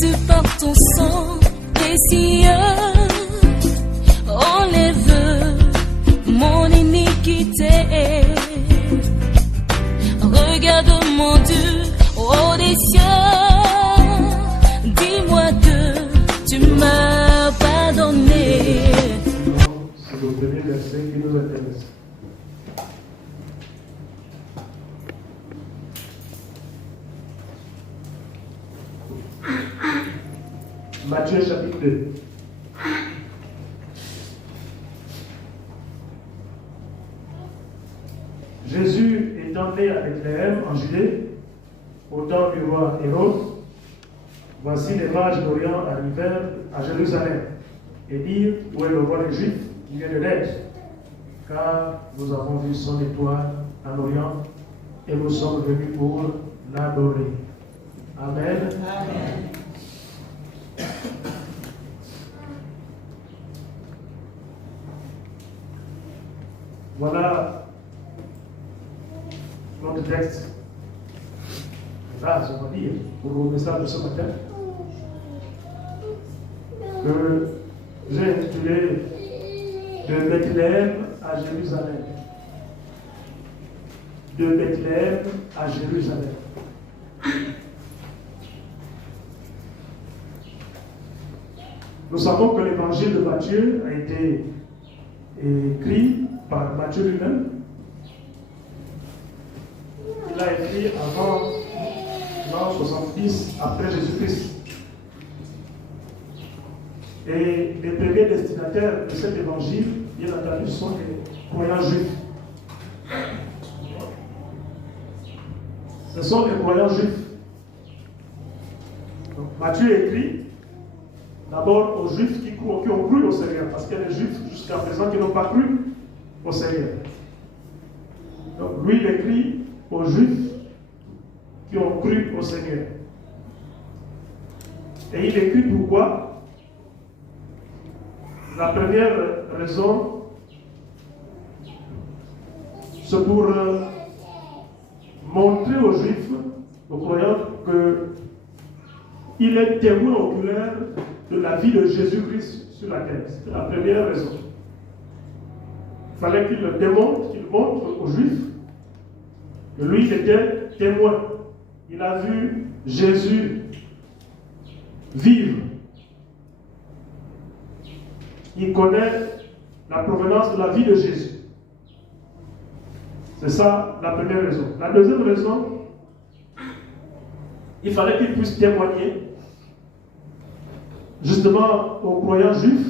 Jésus, par ton sang précieux, enlève mon iniquité. Regarde mon Dieu, oh des cieux, dis-moi que tu m'as pardonné. C'est le premier verset qui nous intéresse. Matthieu chapitre 2. Jésus étant né à Bethléem en Judée, au temps du roi Hérode, voici les mages d'Orient arrivèrent à Jérusalem et dirent: où est le roi des Juifs? Il vient de naître, car nous avons vu son étoile en Orient et nous sommes venus pour l'adorer. Amen. Amen. Voilà notre texte, grâce, on va dire, pour le message de ce matin, que j'ai intitulé De Bethléem à Jérusalem. De Bethléem à Jérusalem. Nous savons que l'évangile de Matthieu a été écrit par Matthieu lui-même. Il a écrit avant l'an 70 après Jésus-Christ. Et les premiers destinataires de cet évangile, bien entendu, sont les croyants juifs. Ce sont les croyants juifs. Donc, Matthieu écrit d'abord aux juifs qui ont cru au Seigneur, parce qu'il y a des juifs jusqu'à présent qui n'ont pas cru au Seigneur. Donc lui, il écrit aux juifs qui ont cru au Seigneur. Et il écrit pourquoi? La première raison, c'est pour montrer aux juifs, aux croyants, qu'il est témoin oculaire de la vie de Jésus-Christ sur la terre. C'est la première raison. Il fallait qu'il le démontre, qu'il montre aux Juifs que lui, il était témoin. Il a vu Jésus vivre. Il connaît la provenance de la vie de Jésus. C'est ça la première raison. La deuxième raison, il fallait qu'il puisse témoigner justement aux croyants juifs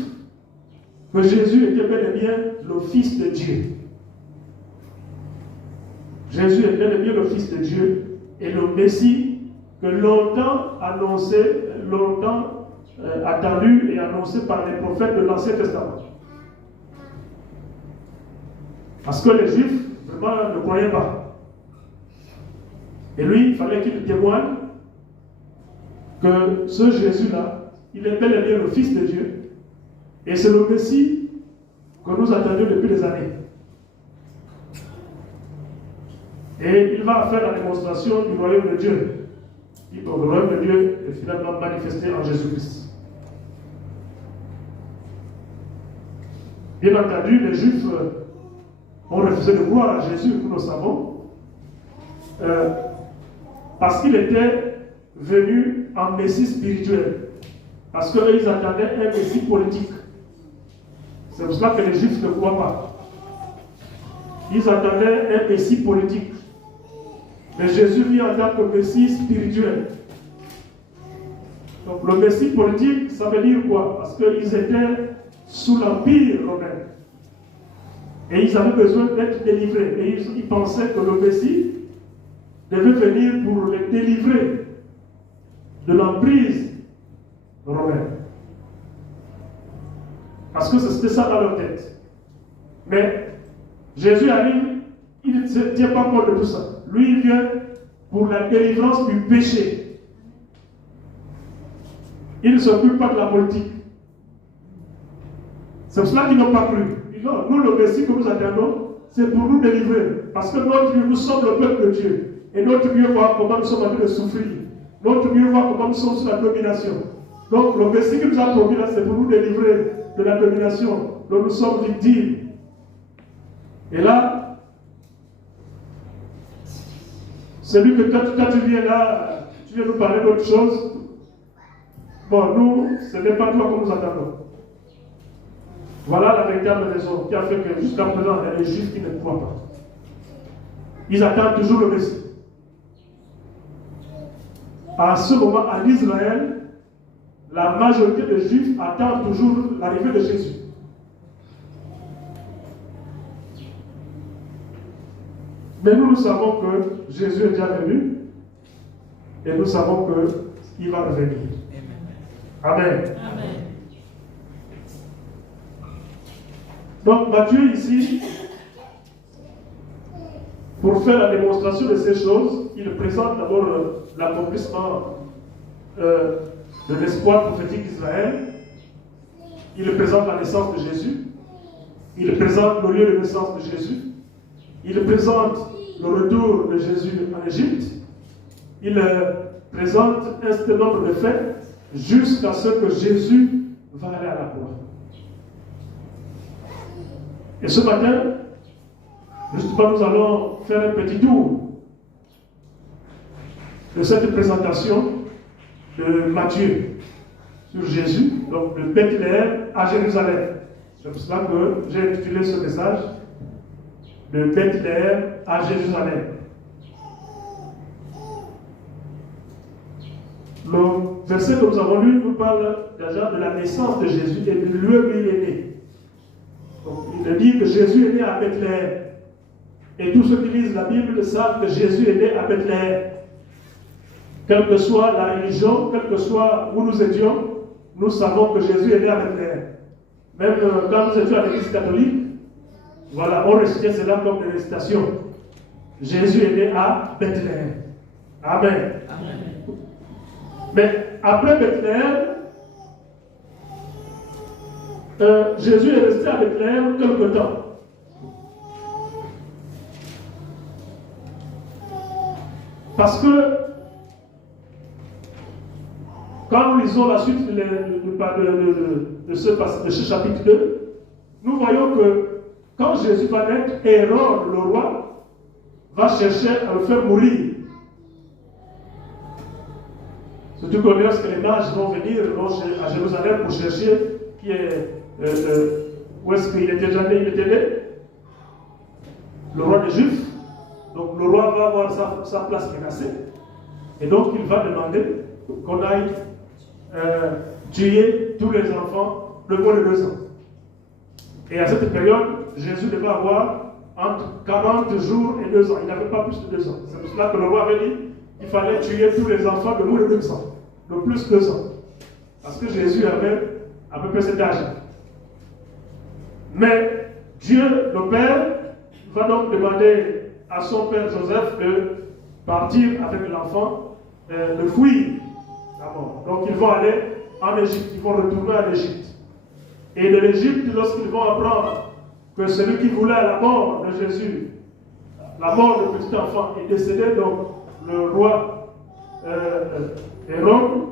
que Jésus était bel et bien le Fils de Dieu. Jésus est bel et bien le Fils de Dieu et le Messie que longtemps annoncé, longtemps attendu et annoncé par les prophètes de l'Ancien Testament. Parce que les Juifs vraiment ne croyaient pas. Et lui, il fallait qu'il témoigne que ce Jésus-là, il est bel et bien le Fils de Dieu. Et c'est le Messie que nous attendions depuis des années. Et il va faire la démonstration du royaume de Dieu. Le royaume de Dieu est finalement manifesté en Jésus-Christ. Bien entendu, les Juifs ont refusé de croire à Jésus, nous le savons, parce qu'il était venu en Messie spirituel. Parce qu'ils attendaient un Messie politique. C'est pour cela que les Juifs ne croient pas. Ils attendaient un Messie politique. Mais Jésus vient en tant que Messie spirituel. Donc le Messie politique, ça veut dire quoi? Parce qu'ils étaient sous l'Empire romain. Et ils avaient besoin d'être délivrés. Et ils pensaient que le Messie devait venir pour les délivrer de l'emprise romaine. Parce que c'était ça dans leur tête. Mais Jésus arrive, il ne se tient pas compte de tout ça. Lui, il vient pour la délivrance du péché. Il ne s'occupe pas de la politique. C'est pour cela qu'ils n'ont pas cru. Ils disent, non, nous, le Messie que nous attendons, c'est pour nous délivrer. Parce que notre Dieu, nous sommes le peuple de Dieu. Et notre Dieu voit comment nous sommes en train de souffrir. Notre mieux voir comment nous sommes sous la domination. Donc le Messie qui nous a promis là, c'est pour nous délivrer de la domination dont nous sommes victimes. Et là, celui que quand tu viens là, tu viens nous parler d'autre chose. Bon, nous, ce n'est pas toi que nous attendons. Voilà la véritable raison qui a fait que jusqu'à présent, il y a des Juifs qui ne croient pas. Ils attendent toujours le Messie. À ce moment, en Israël, la majorité des Juifs attendent toujours l'arrivée de Jésus. Mais nous savons que Jésus est déjà venu et nous savons qu'il va revenir. Amen. Amen. Donc Matthieu ici, pour faire la démonstration de ces choses, il présente d'abord l'accomplissement de l'espoir prophétique d'Israël. Il présente la naissance de Jésus. Il présente le lieu de naissance de Jésus. Il présente le retour de Jésus en Égypte. Il présente un certain nombre de faits jusqu'à ce que Jésus va aller à la croix. Et ce matin, justement, nous allons faire un petit tour de cette présentation de Matthieu sur Jésus, donc de Bethléem à Jérusalem. C'est pour cela que j'ai intitulé ce message de Bethléem à Jérusalem. Le verset que nous avons lu nous parle déjà de la naissance de Jésus et du lieu où il est né. Donc, il dit que Jésus est né à Bethléem. Et tous ceux qui lisent la Bible savent que Jésus est né à Bethléem. Quelle que soit la religion, quel que soit où nous étions, nous savons que Jésus est né à Bethléem. Même quand nous étions à l'église catholique, voilà, on récitait cela comme des récitations. Jésus est né à Bethléem. Amen. Amen. Mais après Bethléem, Jésus est resté à Bethléem quelque temps. Parce que quand nous lisons la suite de ce chapitre 2, nous voyons que quand Jésus va naître, Hérode, le roi, va chercher à le faire mourir. Surtout que lorsque les mages vont venir à Jérusalem pour chercher qui est, où est-ce qu'il était déjà né, il était né, le roi des Juifs. Donc le roi va avoir sa place menacée. Et donc il va demander qu'on aille tuer tous les enfants de moins de 2 ans. Et à cette période, Jésus devait avoir entre 40 jours et 2 ans. Il n'avait pas plus de 2 ans. C'est pour cela que le roi avait dit qu'il fallait tuer tous les enfants de moins de 2 ans. De plus de 2 ans. Parce que Jésus avait à peu près cet âge. Mais Dieu, le Père, va donc demander à son père Joseph de partir avec l'enfant, de fuir la mort. Donc ils vont aller en Égypte, ils vont retourner en Égypte. Et de l'Égypte, lorsqu'ils vont apprendre que celui qui voulait la mort de Jésus, la mort du petit enfant, est décédé, donc le roi Hérode,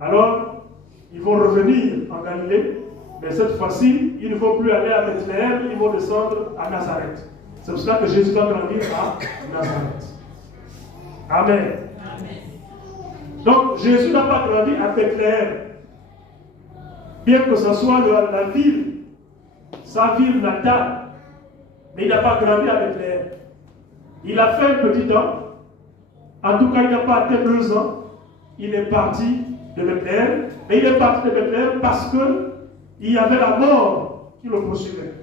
alors ils vont revenir en Galilée, mais cette fois-ci, ils ne vont plus aller à Bethléem, ils vont descendre à Nazareth. C'est pour cela que Jésus va grandir à Nazareth. Amen. Amen. Donc Jésus n'a pas grandi à Bethléem. Bien que ce soit la ville, sa ville natale, mais il n'a pas grandi à Bethléem. Il a fait un petit temps, en tout cas il n'a pas atteint 2 ans, il est parti de Bethléem, mais il est parti de Bethléem parce qu'il y avait la mort qui le poursuivait.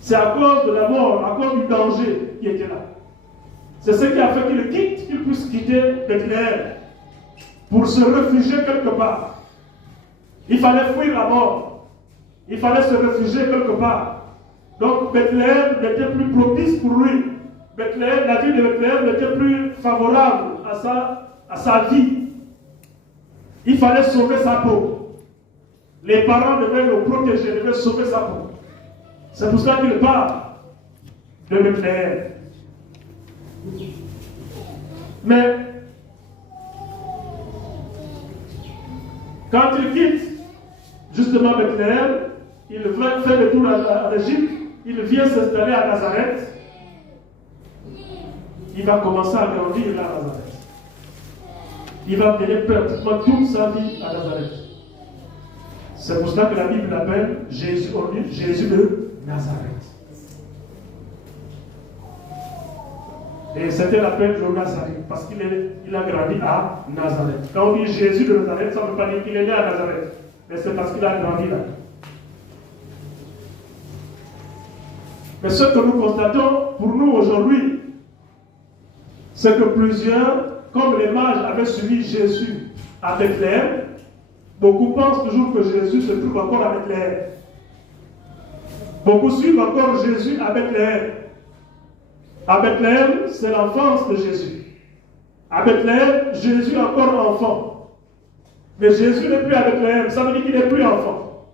C'est à cause de la mort, à cause du danger qui était là. C'est ce qui a fait qu'il puisse quitter Bethléem pour se réfugier quelque part. Il fallait fuir la mort. Il fallait se réfugier quelque part. Donc Bethléem n'était plus propice pour lui. Bethléem, la ville de Bethléem n'était plus favorable à sa vie. Il fallait sauver sa peau. Les parents devaient le protéger, devaient sauver sa peau. C'est pour cela qu'il part de Bethléem. Mais Quand il quitte justement Bethléem, il fait le tour en Égypte, il vient s'installer à Nazareth. Il va commencer à grandir là à Nazareth. Il va mener pratiquement toute sa vie à Nazareth. C'est pour cela que la Bible l'appelle Jésus de Nazareth. Et c'était l'appel de Nazareth, parce qu'il a grandi à Nazareth. Quand on dit Jésus de Nazareth, ça ne veut pas dire qu'il est né à Nazareth, mais c'est parce qu'il a grandi là. Mais ce que nous constatons pour nous aujourd'hui, c'est que plusieurs, comme les mages avaient suivi Jésus à Bethléem, beaucoup pensent toujours que Jésus se trouve encore à Bethléem. Beaucoup suivent encore Jésus à Bethléem. À Bethléem, c'est l'enfance de Jésus. À Bethléem, Jésus est encore enfant. Mais Jésus n'est plus à Bethléem, ça veut dire qu'il n'est plus enfant.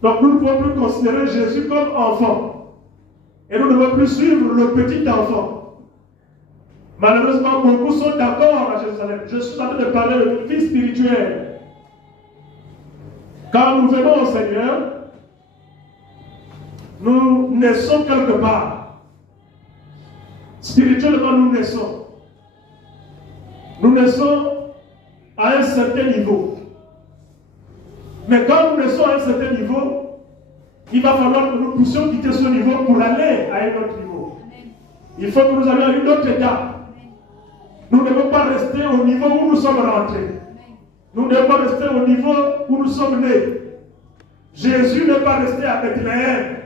Donc nous ne pouvons plus considérer Jésus comme enfant. Et nous ne devons plus suivre le petit enfant. Malheureusement, beaucoup sont d'accord à Jérusalem. Je suis en train de parler de vie spirituelle. Quand nous venons au Seigneur, nous naissons quelque part. Spirituellement, nous naissons. Nous naissons à un certain niveau. Mais quand nous naissons à un certain niveau, il va falloir que nous puissions quitter ce niveau pour aller à un autre niveau. Il faut que nous allions à une autre étape. Nous ne devons pas rester au niveau où nous sommes rentrés. Nous ne devons pas rester au niveau où nous sommes nés. Jésus n'est pas resté à Bethléem.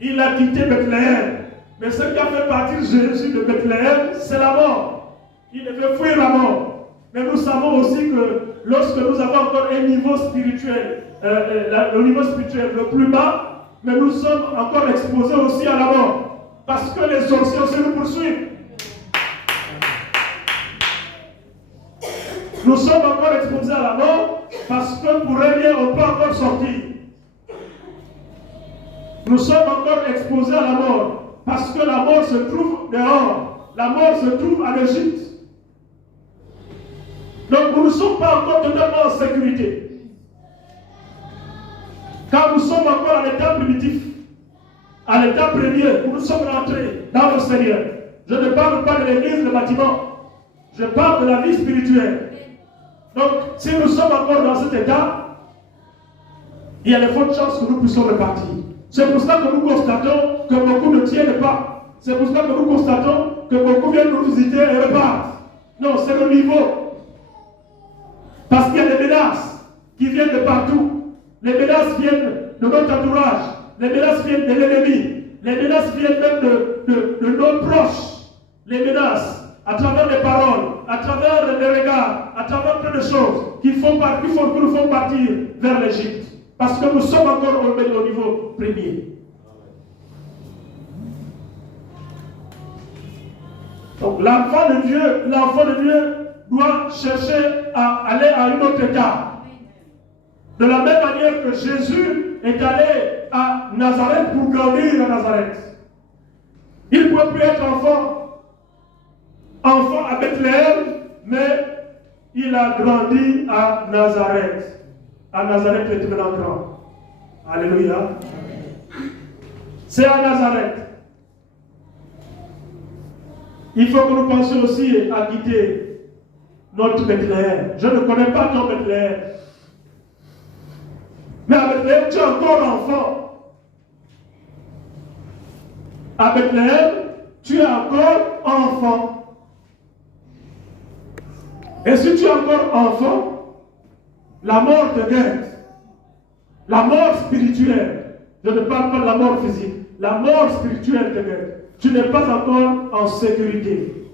Il a quitté Bethléem. Mais ce qui a fait partir Jésus de Bethléem, c'est la mort. Il devait fuir la mort. Mais nous savons aussi que lorsque nous avons encore un niveau spirituel, le niveau spirituel le plus bas, mais nous sommes encore exposés aussi à la mort. Parce que les sorciers aussi nous poursuivent. Nous sommes encore exposés à la mort parce que pour rien on peut encore sortir. Nous sommes encore exposés à la mort. Parce que la mort se trouve dehors. La mort se trouve en Égypte. Donc nous ne sommes pas encore totalement en sécurité. Quand nous sommes encore à l'état primitif, à l'état premier, où nous sommes rentrés dans le Seigneur. Je ne parle pas de l'église, le bâtiment. Je parle de la vie spirituelle. Donc, si nous sommes encore dans cet état, il y a de fortes chances que nous puissions repartir. C'est pour cela que nous constatons que beaucoup ne tiennent pas. C'est pour cela que nous constatons que beaucoup viennent nous visiter et repartent. Non, c'est le niveau. Parce qu'il y a des menaces qui viennent de partout. Les menaces viennent de notre entourage. Les menaces viennent de l'ennemi. Les menaces viennent même de nos proches. Les menaces, à travers les paroles, à travers les regards, à travers plein de choses qui nous font partir vers l'Égypte. Parce que nous sommes encore au niveau premier. Donc l'enfant de Dieu doit chercher à aller à une autre étape. De la même manière que Jésus est allé à Nazareth pour grandir à Nazareth. Il ne pouvait plus être enfant à Bethléem, mais il a grandi à Nazareth. À Nazareth, il est maintenant grand. Alléluia. C'est à Nazareth. Il faut que nous pensions aussi à quitter notre Bethléem. Je ne connais pas ton Bethléem. Mais à Bethléem, tu es encore enfant. À Bethléem, tu es encore enfant. Et si tu es encore enfant, la mort te guette. La mort spirituelle. Je ne parle pas de la mort physique. La mort spirituelle te guette. Tu n'es pas encore en sécurité.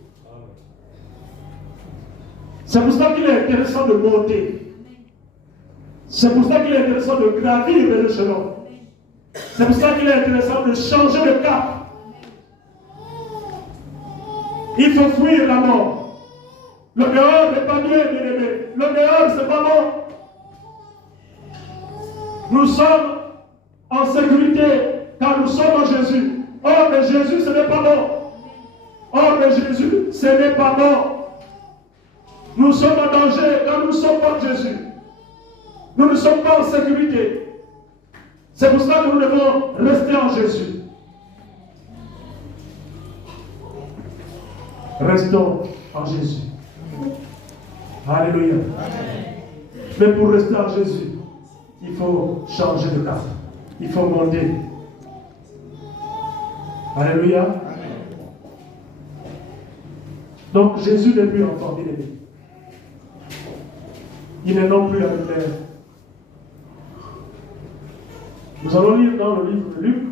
C'est pour ça qu'il est intéressant de monter. C'est pour ça qu'il est intéressant de gravir les échelons. C'est pour ça qu'il est intéressant de changer de cap. Il faut fuir la mort. Le dehors n'est pas mieux, bien-aimé. Le dehors, c'est pas bon. Nous sommes en sécurité car nous sommes en Jésus. Hors de Jésus, ce n'est pas bon. Hors de Jésus, ce n'est pas bon. Nous sommes en danger quand nous sommes en Jésus. Nous ne sommes pas en sécurité. C'est pour cela que nous devons rester en Jésus. Restons en Jésus. Alléluia. Mais pour rester en Jésus, il faut changer de cap. Il faut monter. Alléluia. Donc Jésus n'est plus enfant, bien-aimé. Il n'est non plus avec Père. Nous allons lire dans le livre de Luc.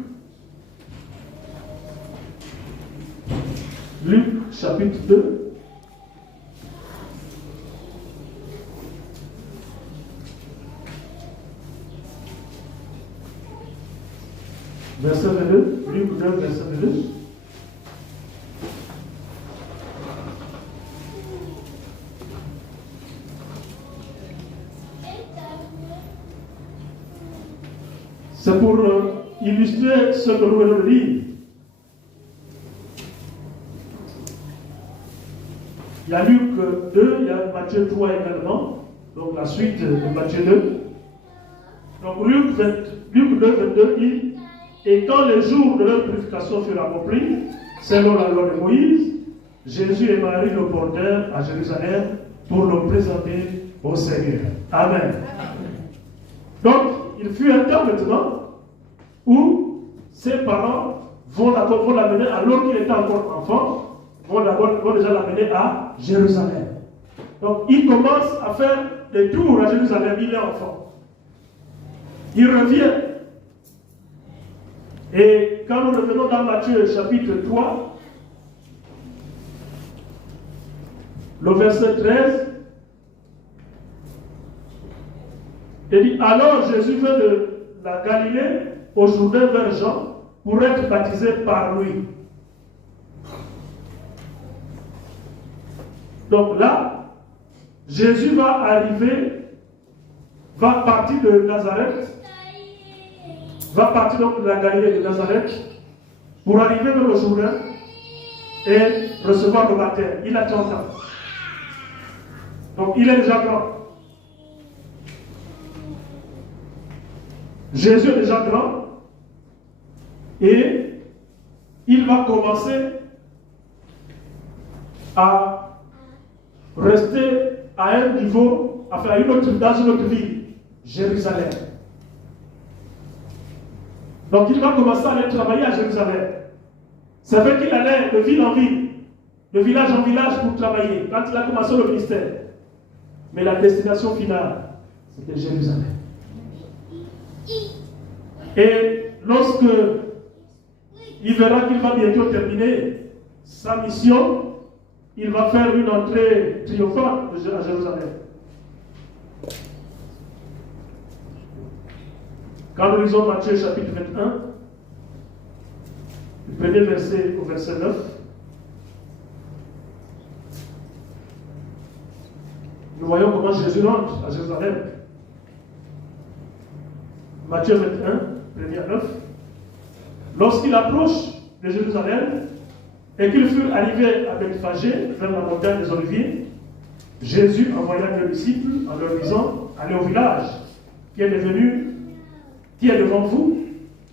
Luc chapitre 2. Verset 22. Luc 2, verset 22. C'est pour illustrer ce que nous venons de lire. Il y a Luc 2, il y a Matthieu 3 également, donc la suite de Matthieu 2. Donc Luc 2, 22 dit, et quand les jours de leur purification furent accomplis, selon la loi de Moïse, Jésus et Marie le portèrent à Jérusalem pour le présenter au Seigneur. Amen. Donc, il fut un temps maintenant où ses parents vont l'amener, alors qu'il était encore enfant, vont déjà l'amener à Jérusalem. Donc, il commence à faire des tours à Jérusalem, il est enfant. Il revient. Et quand nous revenons dans Matthieu chapitre 3, le verset 13, il dit, alors Jésus vint de la Galilée au Jourdain vers Jean pour être baptisé par lui. Donc là, Jésus va partir de Nazareth, va partir donc de la Galilée de Nazareth pour arriver vers le Jourdain et recevoir le baptême. Il a 30 ans. Donc il est déjà grand. Jésus est déjà grand et il va commencer à rester à un niveau, enfin dans une autre ville, Jérusalem. Donc il va commencer à aller travailler à Jérusalem. C'est vrai qu'il allait de ville en ville, de village en village pour travailler, quand il a commencé le ministère. Mais la destination finale, c'était Jérusalem. Et lorsque il verra qu'il va bientôt terminer sa mission, il va faire une entrée triomphante à Jérusalem. Quand nous lisons Matthieu chapitre 21, le premier verset au verset 9, nous voyons comment Jésus rentre à Jérusalem. Matthieu 21, 1er à 9. Lorsqu'il approche de Jérusalem et qu'ils furent arrivés à Bethphagée, vers la montagne des Oliviers, Jésus envoya deux disciples en leur disant, allez au village qui est devant vous.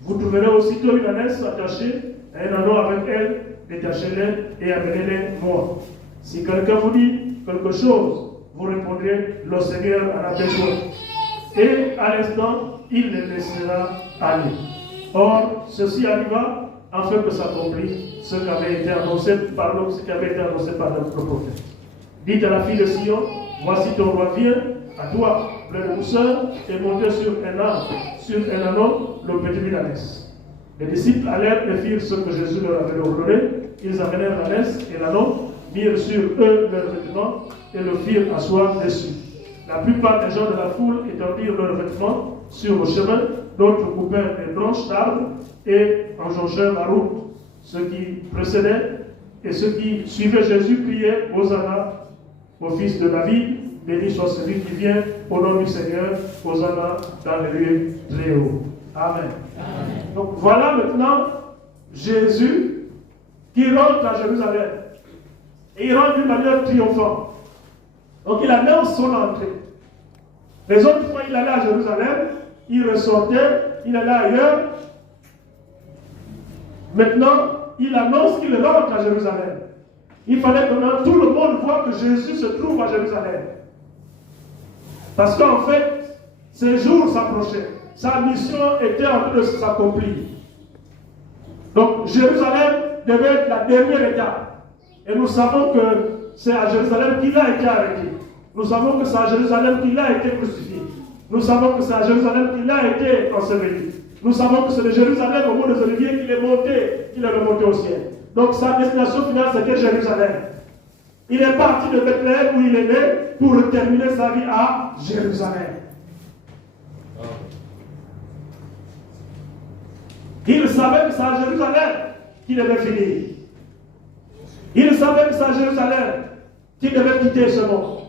Vous trouverez aussitôt une ânesse attachée et un anneau avec elle, détachez-les et amenez-les moi. Si quelqu'un vous dit quelque chose, vous répondrez, le Seigneur en a besoin. Et à l'instant, il les laissera aller. Or, ceci arriva afin que s'accomplisse ce qui avait été annoncé par le prophète. Dites à la fille de Sion, voici ton roi vient à toi, plein de douceur, et montez sur un anneau, le petit de l'ânesse. Les disciples allèrent et firent ce que Jésus leur avait ordonné. Ils amenèrent l'ânesse et l'anneau, mirent sur eux leurs vêtements et le firent asseoir dessus. La plupart des gens de la foule étendirent leurs vêtements sur le chemin, d'autres coupèrent des branches d'arbres et enjonchèrent la route. Ceux qui précédaient et ceux qui suivaient Jésus criaient Hosanna au fils de David, béni soit celui qui vient au nom du Seigneur, Hosanna dans les lieux très hauts. Amen. Amen. Donc voilà maintenant Jésus qui rentre à Jérusalem. Et il rentre d'une manière triomphante. Donc il annonce son entrée. Les autres fois, il allait à Jérusalem, il ressortait, il allait ailleurs. Maintenant, il annonce qu'il rentre à Jérusalem. Il fallait que tout le monde voit que Jésus se trouve à Jérusalem. Parce qu'en fait, ses jours s'approchaient. Sa mission était en train de s'accomplir. Donc, Jérusalem devait être la dernière étape. Et nous savons que c'est à Jérusalem qu'il a été arrêté. Nous savons que c'est à Jérusalem qu'il a été crucifié. Nous savons que c'est à Jérusalem qu'il a été enseveli. Nous savons que c'est de Jérusalem au mont des Oliviers qu'il est remonté au ciel. Donc sa destination finale c'était Jérusalem. Il est parti de Bethléem où il est né pour terminer sa vie à Jérusalem. Il savait que c'est à Jérusalem qu'il devait finir. Il savait que c'est à Jérusalem qu'il devait quitter ce monde.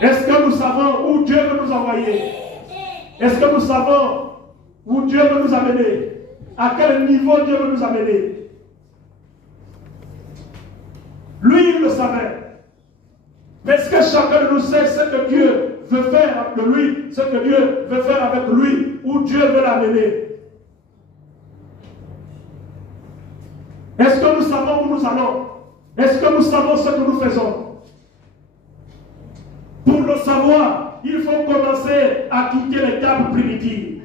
Est-ce que nous savons où Dieu veut nous envoyer? Est-ce que nous savons où Dieu veut nous amener? À quel niveau Dieu veut nous amener? Lui, il le savait. Mais ce que chacun de nous sait, c'est que Dieu veut faire de lui, ce que Dieu veut faire avec lui, où Dieu veut l'amener. Est-ce que nous savons où nous allons? Est-ce que nous savons ce que nous faisons? Pour le savoir, il faut commencer à quitter l'étape primitive.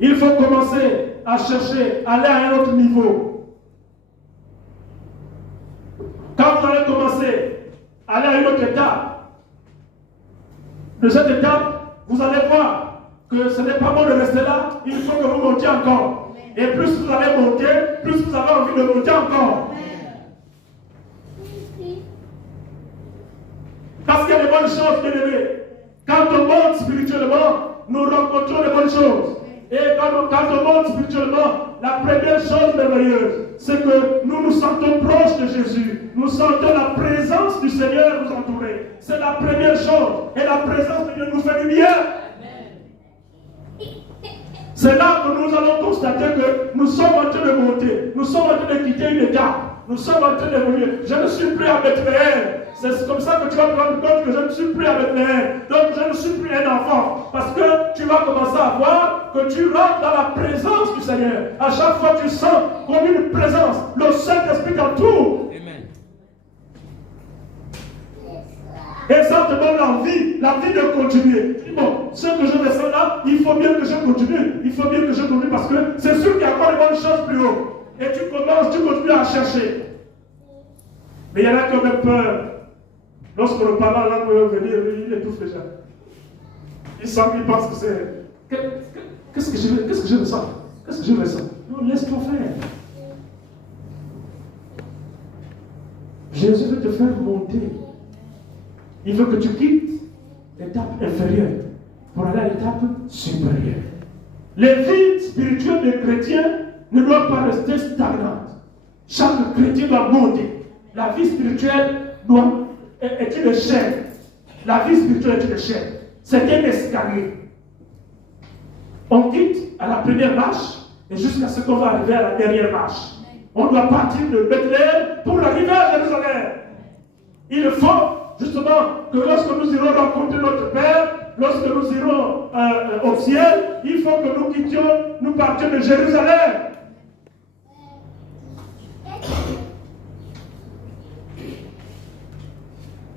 Il faut commencer à chercher, aller à un autre niveau. Quand vous allez commencer à aller à une autre étape, de cette étape, vous allez voir que ce n'est pas bon de rester là, il faut que vous montiez encore. Et plus vous allez monter, plus vous avez envie de monter encore. Parce qu'il y a des bonnes choses, bien aimés. Quand on monte spirituellement, nous rencontrons des bonnes choses. Et quand on monte spirituellement, la première chose merveilleuse, c'est que nous nous sentons proches de Jésus. Nous sentons la présence du Seigneur nous entourer. C'est la première chose. Et la présence de Dieu nous fait du bien. C'est là que nous allons constater que nous sommes en train de monter. Nous sommes en train de quitter une étape. Nous sommes en train d'évoluer. Je ne suis plus à Bethléem. C'est comme ça que tu vas te rendre compte que je ne suis plus à Bethléem. Donc je ne suis plus un enfant. Parce que tu vas commencer à voir que tu rentres dans la présence du Seigneur. À chaque fois tu sens comme une présence. Le Saint-Esprit t'entoure. Amen. Et ça te donne l'envie de continuer. Tu dis, bon, ce que je ressens là, il faut bien que je continue. Il faut bien que je continue parce que c'est sûr qu'il y a encore des bonnes choses plus haut. Et tu continues à chercher. Mais il y en a qui ont même peur. Lorsque le parent là peut venir, il étouffe déjà. Il sent qu'il pense que c'est. Qu'est-ce que je ressens? Qu'est-ce que je ressens? Non, laisse-toi faire. Jésus veut te faire monter. Il veut que tu quittes l'étape inférieure pour aller à l'étape supérieure. Les vies spirituelles des chrétiens ne doivent pas rester stagnantes. Chaque chrétien doit monter. La vie spirituelle est une échelle. La vie spirituelle est une échelle. C'est un escalier. On quitte à la première marche et jusqu'à ce qu'on va arriver à la dernière marche. On doit partir de Bethléem pour arriver à Jérusalem. Il faut justement que lorsque nous irons rencontrer notre Père, lorsque nous irons au ciel, il faut que nous partions de Jérusalem.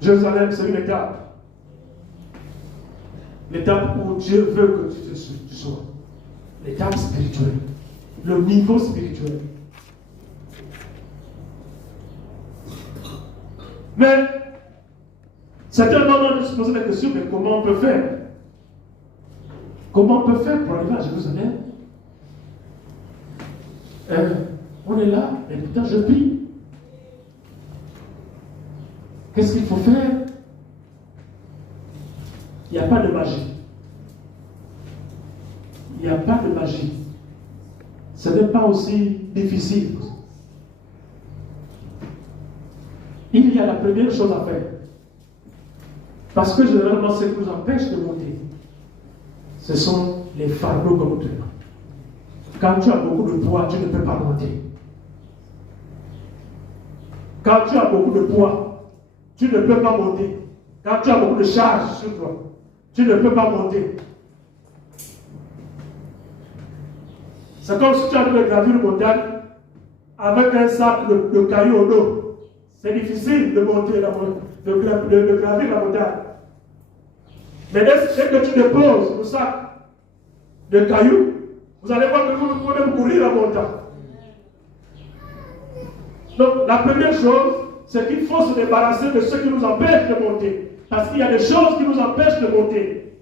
Jérusalem, c'est une étape. L'étape où Dieu veut que tu sois. L'étape spirituelle. Le niveau spirituel. Mais, c'est un moment de se poser la question, mais comment on peut faire? Comment on peut faire pour arriver à Jérusalem? On est là, et pourtant je prie. Qu'est-ce qu'il faut faire? Il n'y a pas de magie. Il n'y a pas de magie. Ce n'est pas aussi difficile. Il y a la première chose à faire. Parce que généralement, ce qui nous empêche de monter, ce sont les fardeaux que nous tenons. Quand tu as beaucoup de poids, tu ne peux pas monter. Quand tu as beaucoup de poids, tu ne peux pas monter. Quand tu as beaucoup de charges sur toi, tu ne peux pas monter. C'est comme si tu as une gravure montagne avec un sac de cailloux au dos. C'est difficile de monter de gravir la montagne. Mais dès que tu déposes le sac de cailloux, vous allez voir que vous pouvez même courir la montagne. Donc la première chose, c'est qu'il faut se débarrasser de ce qui nous empêche de monter. Parce qu'il y a des choses qui nous empêchent de monter.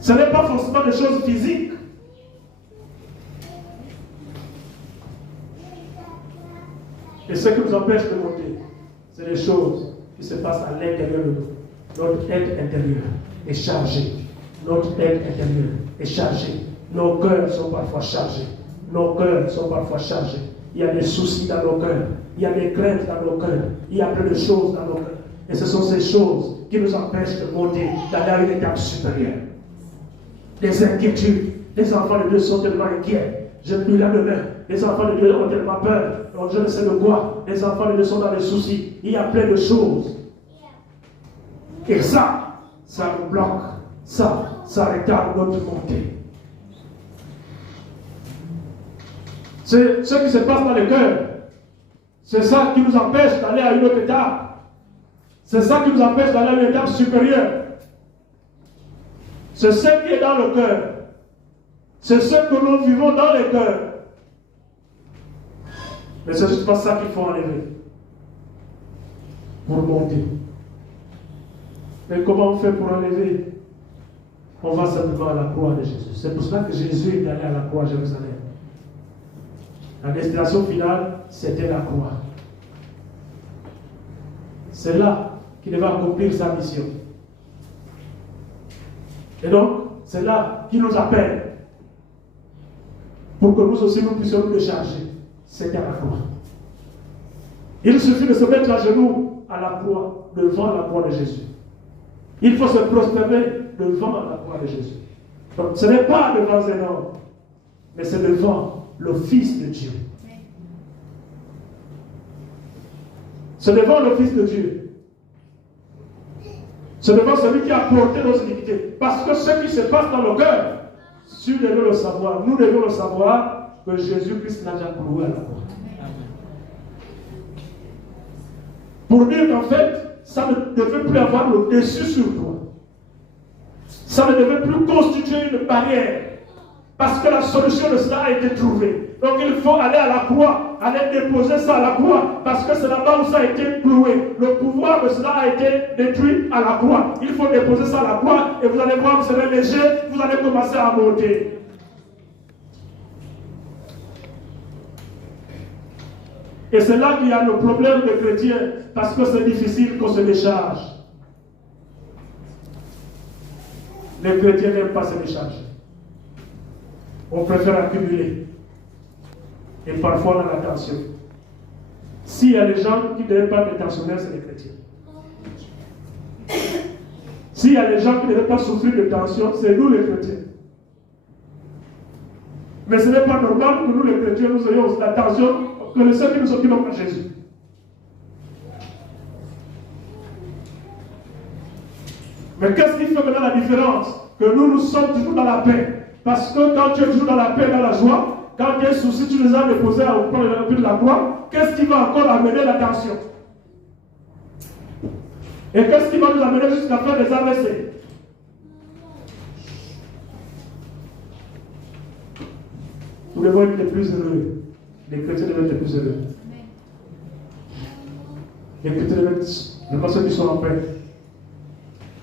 Ce n'est pas forcément des choses physiques. Et ce qui nous empêche de monter, c'est les choses qui se passent à l'intérieur de nous. Notre être intérieur est chargé. Notre être intérieur est chargé. Nos cœurs sont parfois chargés. Nos cœurs sont parfois chargés. Il y a des soucis dans nos cœurs. Il y a des craintes dans nos cœurs. Il y a plein de choses dans nos cœurs. Et ce sont ces choses qui nous empêchent de monter dans une étape supérieure. Des inquiétudes. Les enfants de Dieu sont tellement inquiets. Je me dis là demain. Les enfants de Dieu ont tellement peur. Donc je ne sais de quoi. Les enfants de Dieu sont dans des soucis. Il y a plein de choses. Et ça nous bloque. Ça retarde notre montée. C'est ce qui se passe dans le cœur. C'est ça qui nous empêche d'aller à une autre étape. C'est ça qui nous empêche d'aller à une étape supérieure. C'est ce qui est dans le cœur. C'est ce que nous vivons dans le cœur. Mais c'est juste pas ça qu'il faut enlever pour monter. Mais comment on fait pour enlever? On va simplement à la croix de Jésus. C'est pour cela que Jésus est allé à la croix à Jérusalem. La destination finale, c'était la croix. C'est là qu'il devait accomplir sa mission. Et donc, c'est là qu'il nous appelle pour que nous aussi nous puissions nous décharger. C'était à la croix. Il suffit de se mettre à genoux à la croix, devant la croix de Jésus. Il faut se prosterner devant la croix de Jésus. Donc, ce n'est pas devant un homme, mais c'est devant le Fils de Dieu. C'est devant le Fils de Dieu. C'est devant celui qui a porté nos iniquités. Parce que ce qui se passe dans le cœur, si nous devons le savoir, nous devons le savoir que Jésus-Christ n'a déjà cloué à la croix. Pour dire qu'en fait, ça ne devait plus avoir le dessus sur toi. Ça ne devait plus constituer une barrière. Parce que la solution de cela a été trouvée. Donc il faut aller à la croix, aller déposer ça à la croix, parce que c'est là-bas où ça a été cloué. Le pouvoir de cela a été détruit à la croix. Il faut déposer ça à la croix, et vous allez voir, vous serez léger, vous allez commencer à monter. Et c'est là qu'il y a le problème des chrétiens, parce que c'est difficile qu'on se décharge. Les chrétiens n'aiment pas se décharger. On préfère accumuler. Et parfois on a la tension. S'il y a des gens qui ne devaient pas être tensionnaires, c'est les chrétiens. S'il y a des gens qui ne devaient pas souffrir de tension, c'est nous les chrétiens. Mais ce n'est pas normal que nous les chrétiens, nous ayons la tension que ceux qui nous occupent à Jésus. Mais qu'est-ce qui fait maintenant la différence? Que nous sommes toujours dans la paix. Parce que quand tu es toujours dans la paix, dans la joie, quand il y a un souci, tu les as déposés au pied de la croix, qu'est-ce qui va encore amener la tension? Et qu'est-ce qui va nous amener jusqu'à faire des AVC? Nous devons être les plus heureux. Les chrétiens devraient être les plus heureux. Les chrétiens devraient être ceux qui sont en paix.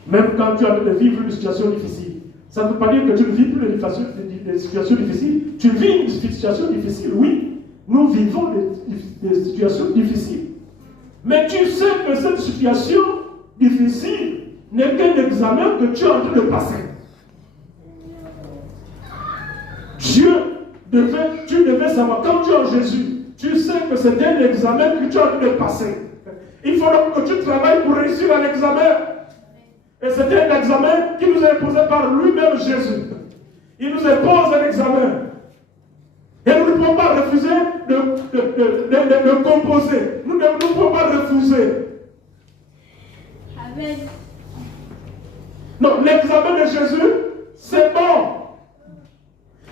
Même quand tu as de vivre une situation difficile. Ça ne veut pas dire que tu ne vis plus des situations difficiles. Tu vis une situation difficile, oui. Nous vivons des situations difficiles. Mais tu sais que cette situation difficile n'est qu'un examen que tu es en train de passer. Tu devais savoir, quand tu es en Jésus, tu sais que c'est un examen que tu es en train de passer. Il faut donc que tu travailles pour réussir à l'examen. Et c'était un examen qui nous est imposé par lui-même Jésus. Il nous impose un examen. Et nous ne pouvons pas refuser de composer. Nous ne pouvons pas refuser. Amen. Non, l'examen de Jésus, c'est bon.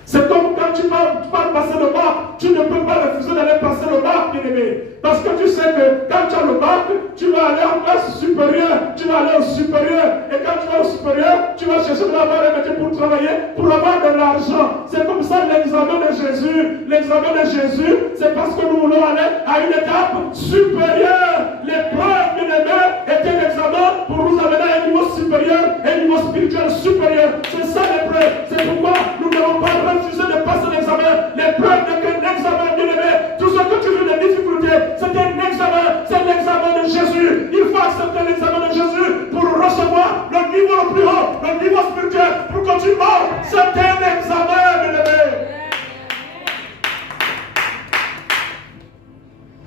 C'est comme quand tu vas passer le bac, tu ne peux pas refuser d'aller passer le bac, bien-aimé. Parce que tu sais que quand tu as le bac, tu vas aller en classe supérieure, tu vas aller au supérieur. Et quand tu vas au supérieur, tu vas chercher de l'avoir un métier pour travailler, pour avoir de l'argent. C'est comme ça l'examen de Jésus. L'examen de Jésus, c'est parce que nous voulons aller à une étape supérieure. L'épreuve, bien-aimé, était l'examen pour nous amener à un niveau supérieur, un niveau spirituel supérieur. C'est ça l'épreuve. C'est pourquoi nous ne devons pas refuser de passer l'examen. L'épreuve n'est qu'un examen, bien-aimé. Tout ce que tu vis de difficultés, c'est un examen. C'est l'examen de Jésus. Il faut accepter l'examen de Jésus pour recevoir le niveau le plus haut, le niveau spirituel, pour que tu meurs. C'est un examen, bien-aimé.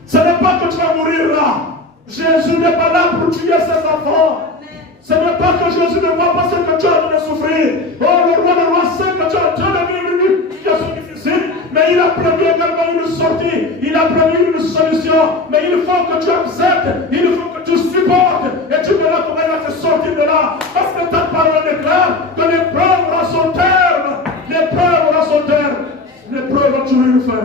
Ce n'est pas que tu vas mourir là. Jésus n'est pas là pour tuer ses enfants. Ce n'est pas que Jésus ne voit pas ce que tu es en train de souffrir. Oh, le roi des rois sait que tu es en train de vivre une situation difficile, mais il a prévu également une sortie. Il a prévu une solution. Mais il faut que tu acceptes, il faut que tu supportes, et tu verras comment il va te sortir de là. Parce que ta parole déclare que l'épreuve aura son terme. L'épreuve aura son terme. L'épreuve a toujours une fin.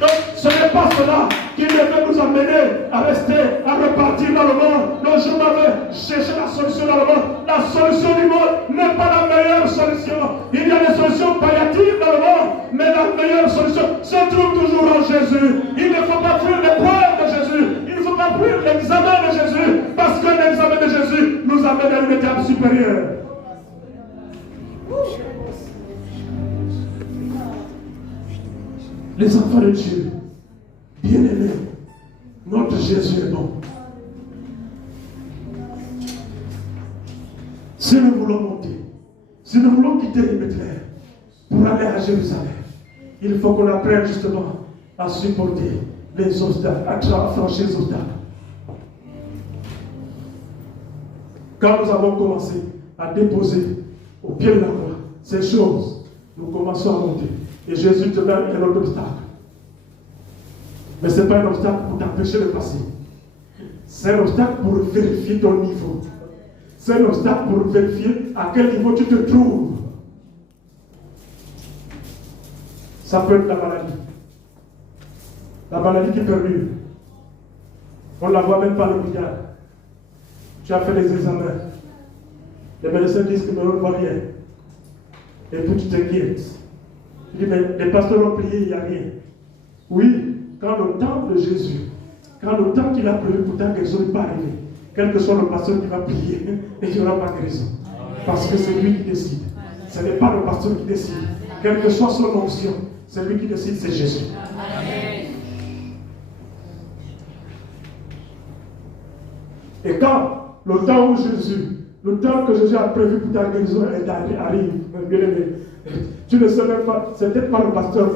Donc, ce n'est pas cela qui devait nous amener à rester, à repartir dans le monde. Non, je m'avais cherché la solution dans le monde. La solution du monde n'est pas la meilleure solution. Il y a des solutions palliatives dans le monde, mais la meilleure solution se trouve toujours en Jésus. Il ne faut pas fuir l'épreuve de Jésus. Il ne faut pas fuir l'examen de Jésus, parce que l'examen de Jésus nous amène à une étape supérieure. Les enfants de Dieu, bien-aimés, notre Jésus est bon. Si nous voulons monter, si nous voulons quitter les Bethléem pour aller à Jérusalem, il faut qu'on apprenne justement à supporter les obstacles, à franchir les obstacles. Quand nous avons commencé à déposer au pied de la croix ces choses, nous commençons à monter. Et Jésus te donne un autre obstacle. Mais ce n'est pas un obstacle pour t'empêcher de passer. C'est un obstacle pour vérifier ton niveau. C'est un obstacle pour vérifier à quel niveau tu te trouves. Ça peut être la maladie. La maladie qui perdure. On ne la voit même pas à l'hôpital. Tu as fait des examens. Les médecins disent que ne voit rien. Et puis tu t'inquiètes. Tu dis, mais les pasteurs ont prié, il n'y a rien. Oui, quand le temps de Jésus, quand le temps qu'il a prévu pour ta guérison n'est pas arrivé, quel que soit le pasteur qui va prier, il n'y aura pas de guérison. Parce que c'est lui qui décide. Ce n'est pas le pasteur qui décide. Quelle que soit son onction, c'est lui qui décide, c'est Jésus. Et quand le temps où Jésus, le temps que Jésus a prévu pour ta guérison arrive, bien aimé, tu ne sais même pas, c'est peut-être pas le pasteur,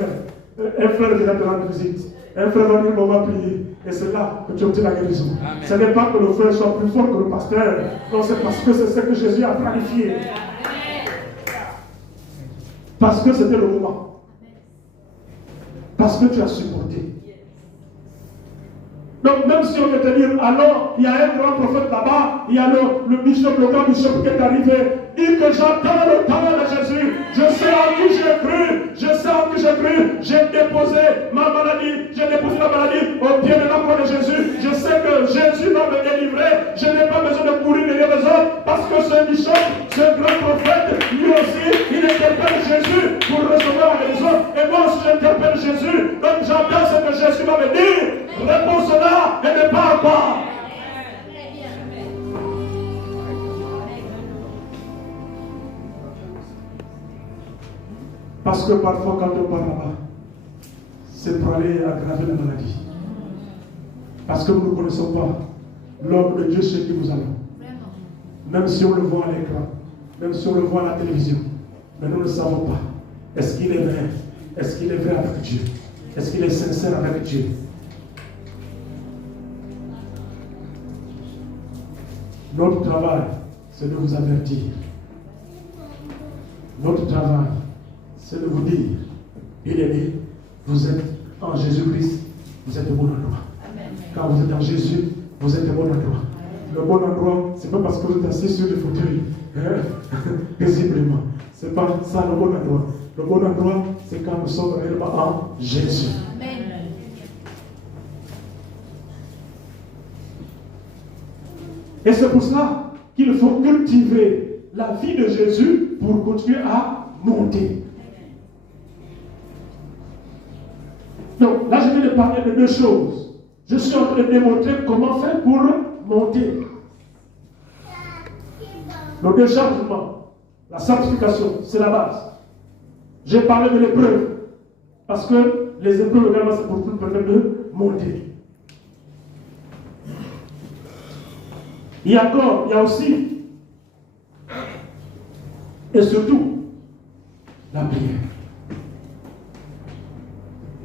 un frère vient te rendre visite. Un frère va dire, on va prier. Et c'est là que tu obtiens la guérison. Amen. Ce n'est pas que le frère soit plus fort que le pasteur. Non, c'est parce que c'est ce que Jésus a planifié. Parce que c'était le moment. Parce que tu as supporté. Donc même si on veut te dire, alors, il y a un grand prophète là-bas, il y a le bishop, le grand bishop qui est arrivé, dit que j'attends le temps de Jésus, je sais en qui j'ai cru, j'ai déposé ma maladie, j'ai déposé la maladie au pied de la croix de Jésus, je sais que Jésus va me délivrer, je n'ai pas besoin de courir derrière les autres, parce que ce bishop, ce grand prophète, lui aussi, il interpelle Jésus pour recevoir la guérison, et moi aussi j'interpelle Jésus, donc j'entends ce que Jésus va me dire, réponse là, et ne parle pas. Parce que parfois, quand on part là-bas, c'est pour aller aggraver la maladie. Parce que nous ne connaissons pas l'homme de Dieu chez qui nous allons. Même si on le voit à l'écran, même si on le voit à la télévision, mais nous ne savons pas. Est-ce qu'il est vrai? Est-ce qu'il est vrai avec Dieu? Est-ce qu'il est sincère avec Dieu? Notre travail, c'est de vous avertir. Notre travail, c'est de vous dire, bien-aimés, vous êtes en Jésus-Christ, vous êtes au bon endroit. Quand vous êtes en Jésus, vous êtes au bon endroit. Le bon endroit, ce n'est pas parce que vous êtes assis sur le fauteuil, paisiblement. Ce n'est pas ça le bon endroit. Le bon endroit, c'est quand nous sommes réellement en Jésus. Amen. Et c'est pour cela qu'il faut cultiver la vie de Jésus pour continuer à monter. Donc là, je viens de parler de deux choses. Je suis en train de démontrer comment faire pour monter. Le déchargement, la sanctification, c'est la base. J'ai parlé de l'épreuve, parce que les épreuves également, c'est pour nous permettre de monter. Il y a aussi, et surtout, la prière.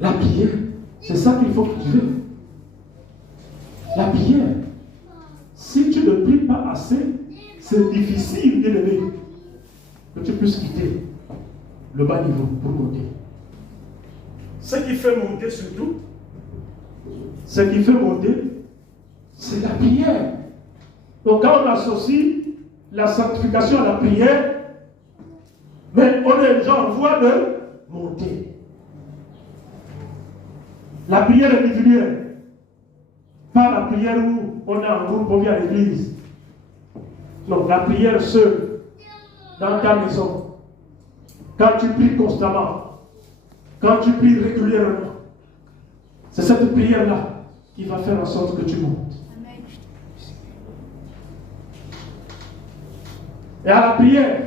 La prière, c'est ça qu'il faut cultiver. La prière, si tu ne pries pas assez, c'est difficile d'élever que tu puisses quitter le bas niveau pour monter. Ce qui fait monter surtout, c'est la prière. Donc quand on associe la sanctification à la prière, mais on est déjà en voie de monter. La prière individuelle, pas la prière où on est en groupe, on vient à l'église. Non, la prière seule, dans ta maison, quand tu pries constamment, quand tu pries régulièrement, c'est cette prière-là qui va faire en sorte que tu montes. Et à la prière,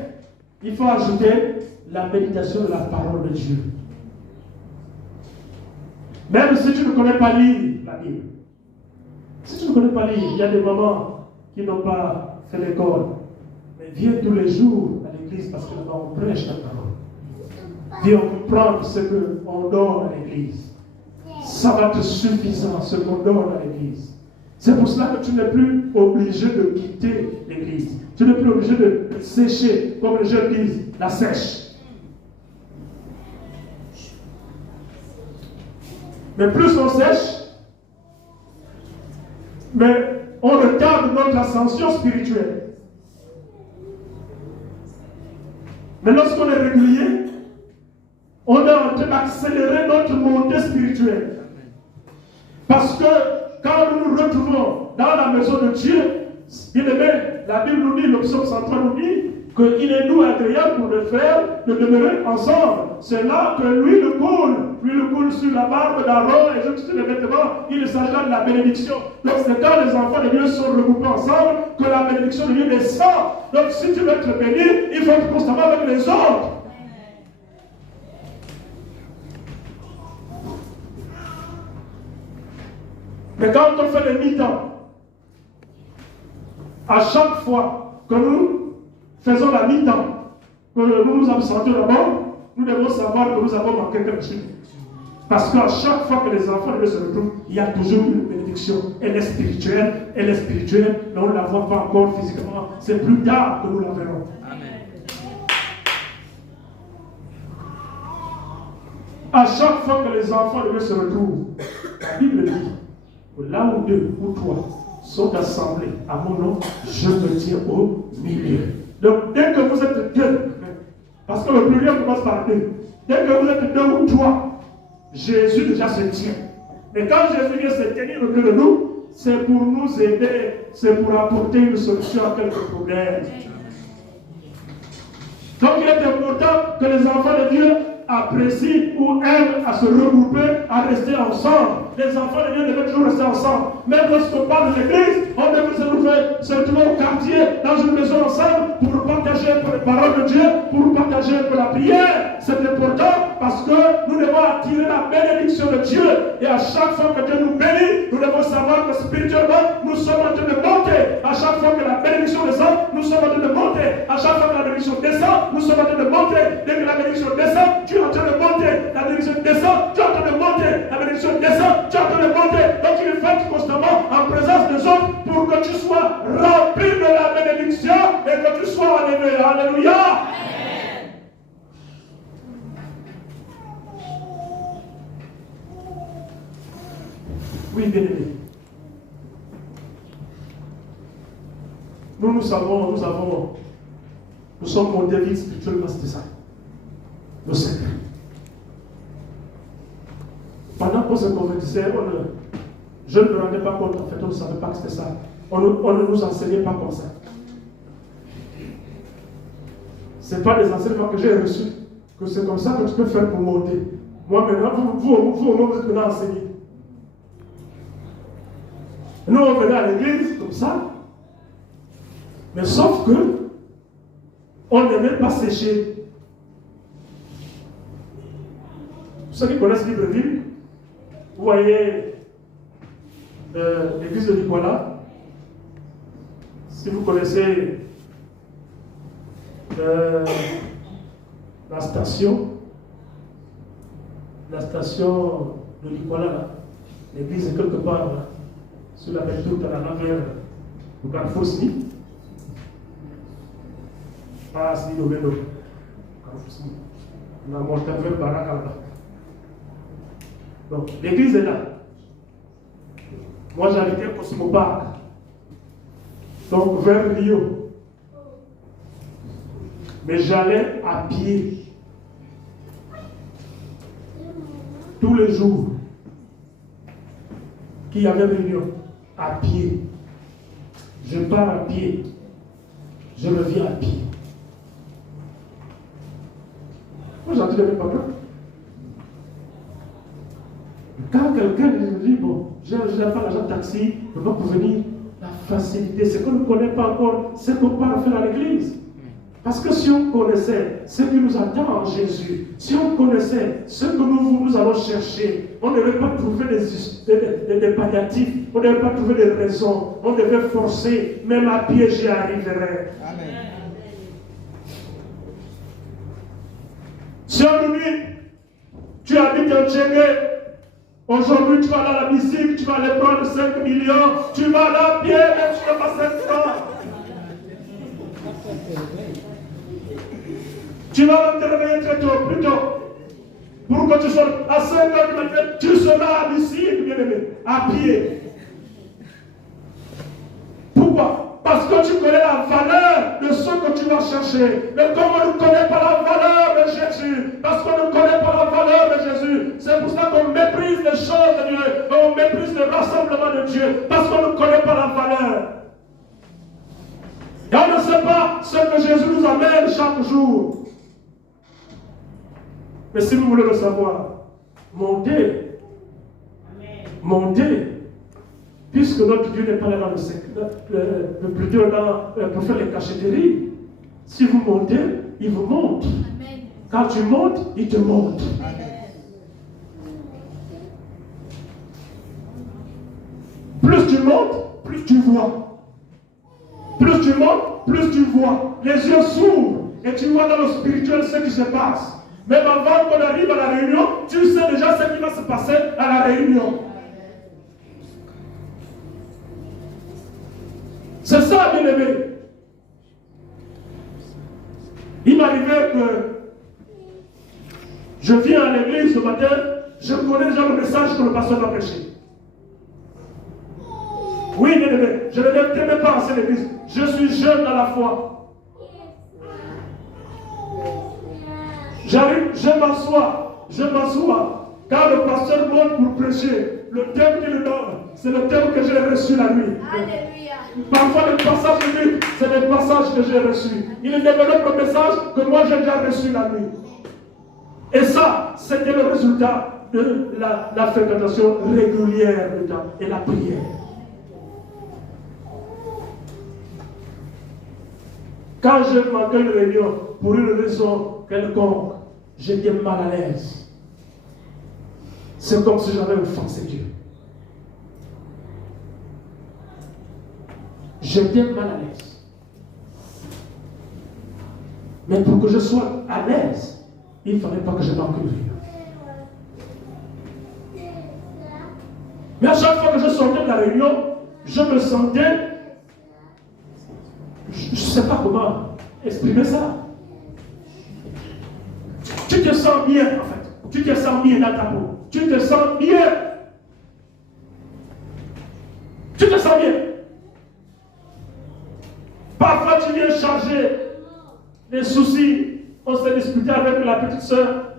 il faut ajouter la méditation de la parole de Dieu. Même si tu ne connais pas lire la Bible, si tu ne connais pas lire, il y a des mamans qui n'ont pas fait l'école, mais viennent tous les jours à l'église parce que là-bas on prêche la parole. Viens comprendre ce qu'on donne à l'église. Ça va te suffisant, ce qu'on donne à l'église. C'est pour cela que tu n'es plus obligé de quitter l'église. Tu n'es plus obligé de sécher, comme les jeunes disent, la sèche. Mais plus on sèche, mais on retarde notre ascension spirituelle. Mais lorsqu'on est régulier, on est en train d'accélérer notre montée spirituelle. Parce que quand nous nous retrouvons dans la maison de Dieu, bien aimé, la Bible nous dit, le psaume 103 nous dit, qu'il est doux et agréable pour le faire, de demeurer ensemble. C'est là que lui le coule sur la barbe d'Aaron et sur les vêtements. Il s'agit de la bénédiction. Donc c'est quand les enfants de Dieu sont regroupés ensemble que la bénédiction de Dieu descend. Donc si tu veux être béni, il faut être constamment avec les autres. Mais quand on fait les mi-temps, à chaque fois que nous faisons la mi-temps, que nous nous absentons d'abord, nous devons savoir que nous avons manqué quelque chose. Parce qu'à chaque fois que les enfants de Dieu se retrouvent, il y a toujours une bénédiction. Elle est spirituelle, mais on ne la voit pas encore physiquement. C'est plus tard que nous la verrons. Amen. À chaque fois que les enfants de Dieu se retrouvent, la Bible dit que là où deux ou trois sont assemblés à mon nom, je me tiens au milieu. Donc dès que vous êtes deux, parce que le pluriel commence par deux, dès que vous êtes deux ou trois, Jésus déjà se tient. Mais quand Jésus vient se tenir au milieu de nous, c'est pour nous aider, c'est pour apporter une solution à quelques problèmes. Donc il est important que les enfants de Dieu apprécient ou aiment à se regrouper, à rester ensemble. Les enfants de Dieu devaient toujours rester ensemble. Même lorsqu'on parle de l'église, on devait se retrouver au quartier, dans une maison ensemble, pour partager un peu les paroles de Dieu, pour partager un peu la prière. C'est important parce que nous devons attirer la bénédiction de Dieu. Et à chaque fois que Dieu nous bénit, nous devons savoir que spirituellement, nous sommes en train de monter. À chaque fois que la bénédiction descend, nous sommes en train de monter. À chaque fois que la bénédiction descend, nous sommes en train de monter. Dès que la bénédiction descend, tu es en train de monter. La bénédiction descend, tu es en train de monter. La bénédiction descend, tu es en train de monter. Donc il faut être constamment en présence des autres pour que tu sois rempli de la bénédiction et que tu sois enlevé. Alléluia. Oui, bien aimé. nous sommes montés vite spirituellement, c'était ça. Le secret. Pendant qu'on se convertissait, je ne me rendais pas compte, en fait, on ne savait pas que c'était ça. On ne nous enseignait pas comme ça. Ce n'est pas des enseignements que j'ai reçus, que c'est comme ça que tu peux faire pour monter. Moi maintenant, vous êtes maintenant enseignés. Nous, on venait à l'église comme ça, mais sauf que on n'aimait pas sécher. Ceux qui connaissent Libreville, vous voyez l'église de Nicolas. Si vous connaissez la station de Nicolas, là, l'église est quelque part là, sur la belle route à la vers le carrefour Sni. Pas Sni Doméno, carrefour Sni. On a monté vers Baraka là-bas. Donc, l'église est là. Moi, j'habitais au Cosmopark. Donc, vers Rio. Mais j'allais à pied. Tous les jours. Qu'il y avait réunion. À pied. Je pars à pied. Je reviens à pied. Moi, j'en dis même pas peur. Quand quelqu'un nous dit, bon, je n'ai pas l'argent de taxi, je ne peux pas pour venir, la facilité, c'est qu'on ne connaît pas encore ce qu'on parle faire à l'église. Parce que si on connaissait ce qui nous attend en Jésus, si on connaissait ce que nous allons chercher, on ne devait pas trouver des palliatifs, on ne devait pas trouver des raisons, on devait forcer, même à pied j'y arriverai. Amen. Si on nous dit, tu habites en Tchégué, aujourd'hui, tu vas aller à la musique, tu vas aller prendre 5 millions, tu vas aller à pied, même si tu n'as pas 5 francs. Tu vas te réveiller très tôt, plus tôt, pour que tu sois à 5 heures du matin, tu seras à musique, bien aimé, à pied. Pourquoi? Parce que tu connais la valeur de ce que tu vas chercher. Mais comme on ne connaît pas la valeur de Jésus, parce qu'on ne connaît pas la valeur de Jésus, c'est pour ça qu'on méprise les choses de Dieu, on méprise le rassemblement de Dieu, parce qu'on ne connaît pas la valeur. Et on ne sait pas ce que Jésus nous amène chaque jour. Mais si vous voulez le savoir, montez. Montez. Puisque notre Dieu n'est pas là dans le secret, plutôt pour faire les cachetteries. Si vous montez, il vous monte. Amen. Quand tu montes, il te monte. Amen. Plus tu montes, plus tu vois. Plus tu montes, plus tu vois. Les yeux s'ouvrent et tu vois dans le spirituel ce qui se passe. Même avant qu'on arrive à la réunion, tu sais déjà ce qui va se passer à la réunion. C'est ça, bien aimé. Il m'arrivait que je viens à l'église ce matin, je connais déjà le message que le pasteur va prêcher. Oui, bien aimé, je ne t'aimais pas à cette église. Je suis jeune dans la foi. J'arrive, je m'assois. Quand le pasteur monte pour prêcher, le thème qu'il donne, c'est le thème que j'ai reçu la nuit. Alléluia. Parfois, les passages de lui, c'est les passages que j'ai reçus. Il développe le message que moi j'ai déjà reçu la nuit. Et ça, c'était le résultat de la fréquentation régulière du temps et la prière. Quand je manquais une réunion pour une raison quelconque, j'étais mal à l'aise. C'est comme si j'avais offensé Dieu. J'étais mal à l'aise. Mais pour que je sois à l'aise, il ne fallait pas que je manque une réunion. Mais à chaque fois que je sortais de la réunion, je me sentais, je ne sais pas comment exprimer ça. Tu te sens bien, en fait. Tu te sens bien dans ta peau. Tu te sens bien. Tu te sens bien. tu viens charger des soucis, on s'est disputé avec la petite soeur,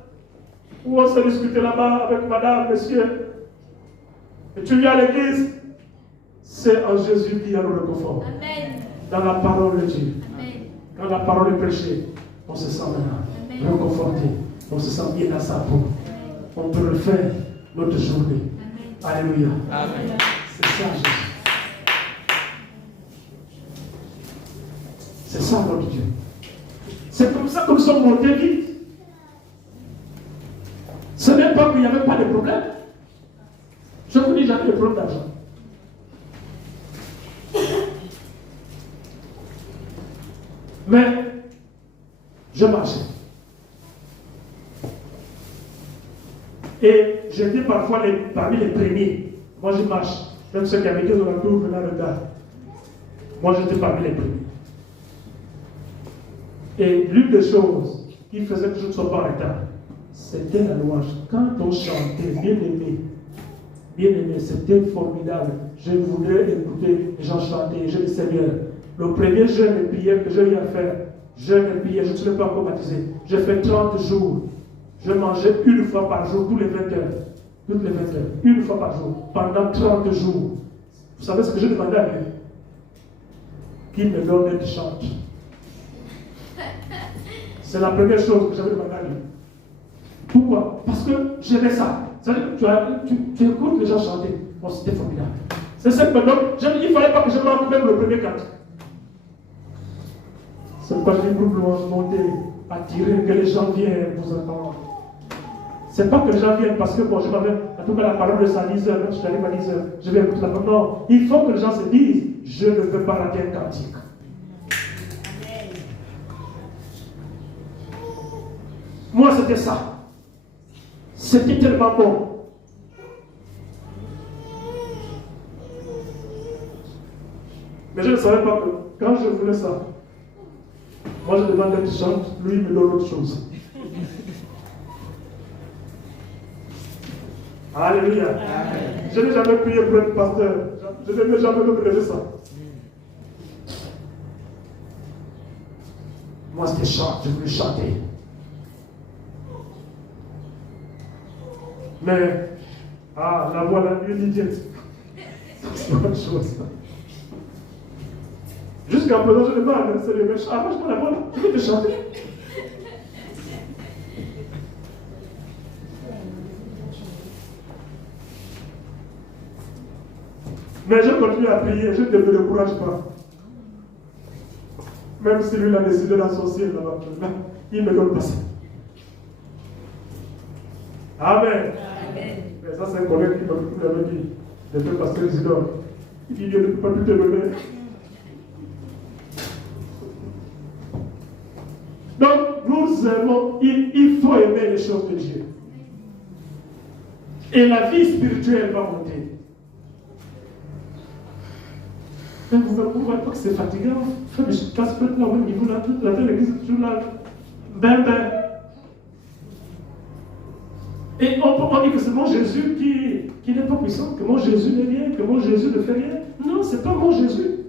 ou on s'est disputé là-bas avec madame, monsieur, et tu viens à l'église, c'est en Jésus qui y a le réconfort. Dans la parole de Dieu. Quand la parole est prêchée, on se sent maintenant réconforté, on se sent bien dans sa peau. On peut le faire notre journée. Alléluia. Amen. C'est ça, Jésus. C'est ça, notre Dieu. C'est comme ça que nous sommes montés vite. Ce n'est pas qu'il n'y avait pas de problème. Je vous dis, j'avais des problèmes d'argent. Mais je marchais. Et j'étais parfois parmi les premiers. Moi, je marche. Même ceux qui avaient été dans la tour venaient en retard. Moi, j'étais parmi les premiers. Et l'une des choses qui faisait que je ne sois pas en retard, c'était la louange. Quand on chantait, bien aimé, c'était formidable. Je voulais écouter les gens chanter. Je dis, Seigneur, le premier jeûne et prière que j'ai eu à faire, jeûne et prière, je ne suis pas encore baptisé. J'ai fait 30 jours. Je mangeais une fois par jour, tous les 20 heures. Toutes les 20 heures. Une fois par jour. Pendant 30 jours. Vous savez ce que je demandais à Dieu? Qu'il me donne des chante. C'est la première chose que j'avais demandé à Dieu. Pourquoi? Parce que j'aimais ça. Tu écoutes les gens chanter. Bon, c'était formidable. C'est ça que donc, il ne fallait pas que je manque même le premier cantique. C'est pourquoi je dis groupe louange monter, attirer, que les gens viennent vous entendre. C'est pas que les gens viennent parce que bon, je m'avais, en tout cas la parole de ça à 10h, même si j'arrive à 10h, je vais écouter la parole. Non, il faut que les gens se disent, je ne veux pas rater un cantique. Moi, c'était ça. C'était tellement bon. Mais je ne savais pas que quand je voulais ça, moi je demandais qu'il chante, lui il me donne autre chose. Alléluia. Amen. Je n'ai jamais prié pour être pasteur. Je n'ai jamais me ça. Moi c'était chant, je voulais chanter. Mais, la voix la nuit idiot. C'est autre chose. Jusqu'à présent, je demande, c'est le méchant. Ah, moi, je prends la voix, je vais te chanter. Mais je continue à prier, je ne me décourage pas. Même si lui, il a décidé d'associer là-bas, il me donne pas ça. Amen. Amen. Mais ça, c'est un collègue qui m'avait dit, le frère pasteur Isidore. Il dit, Dieu ne peut pas tout te donner. Donc, nous aimons, il faut aimer les choses de Dieu. Et la vie spirituelle va monter. Mais vous ne voyez pas que c'est fatigant. Je casse peut-être là au même niveau, là, toute la tête, l'église est toujours là. Ben. Et on dit que c'est mon Jésus qui n'est pas puissant, que mon Jésus n'est rien, que mon Jésus ne fait rien. Non, ce n'est pas mon Jésus.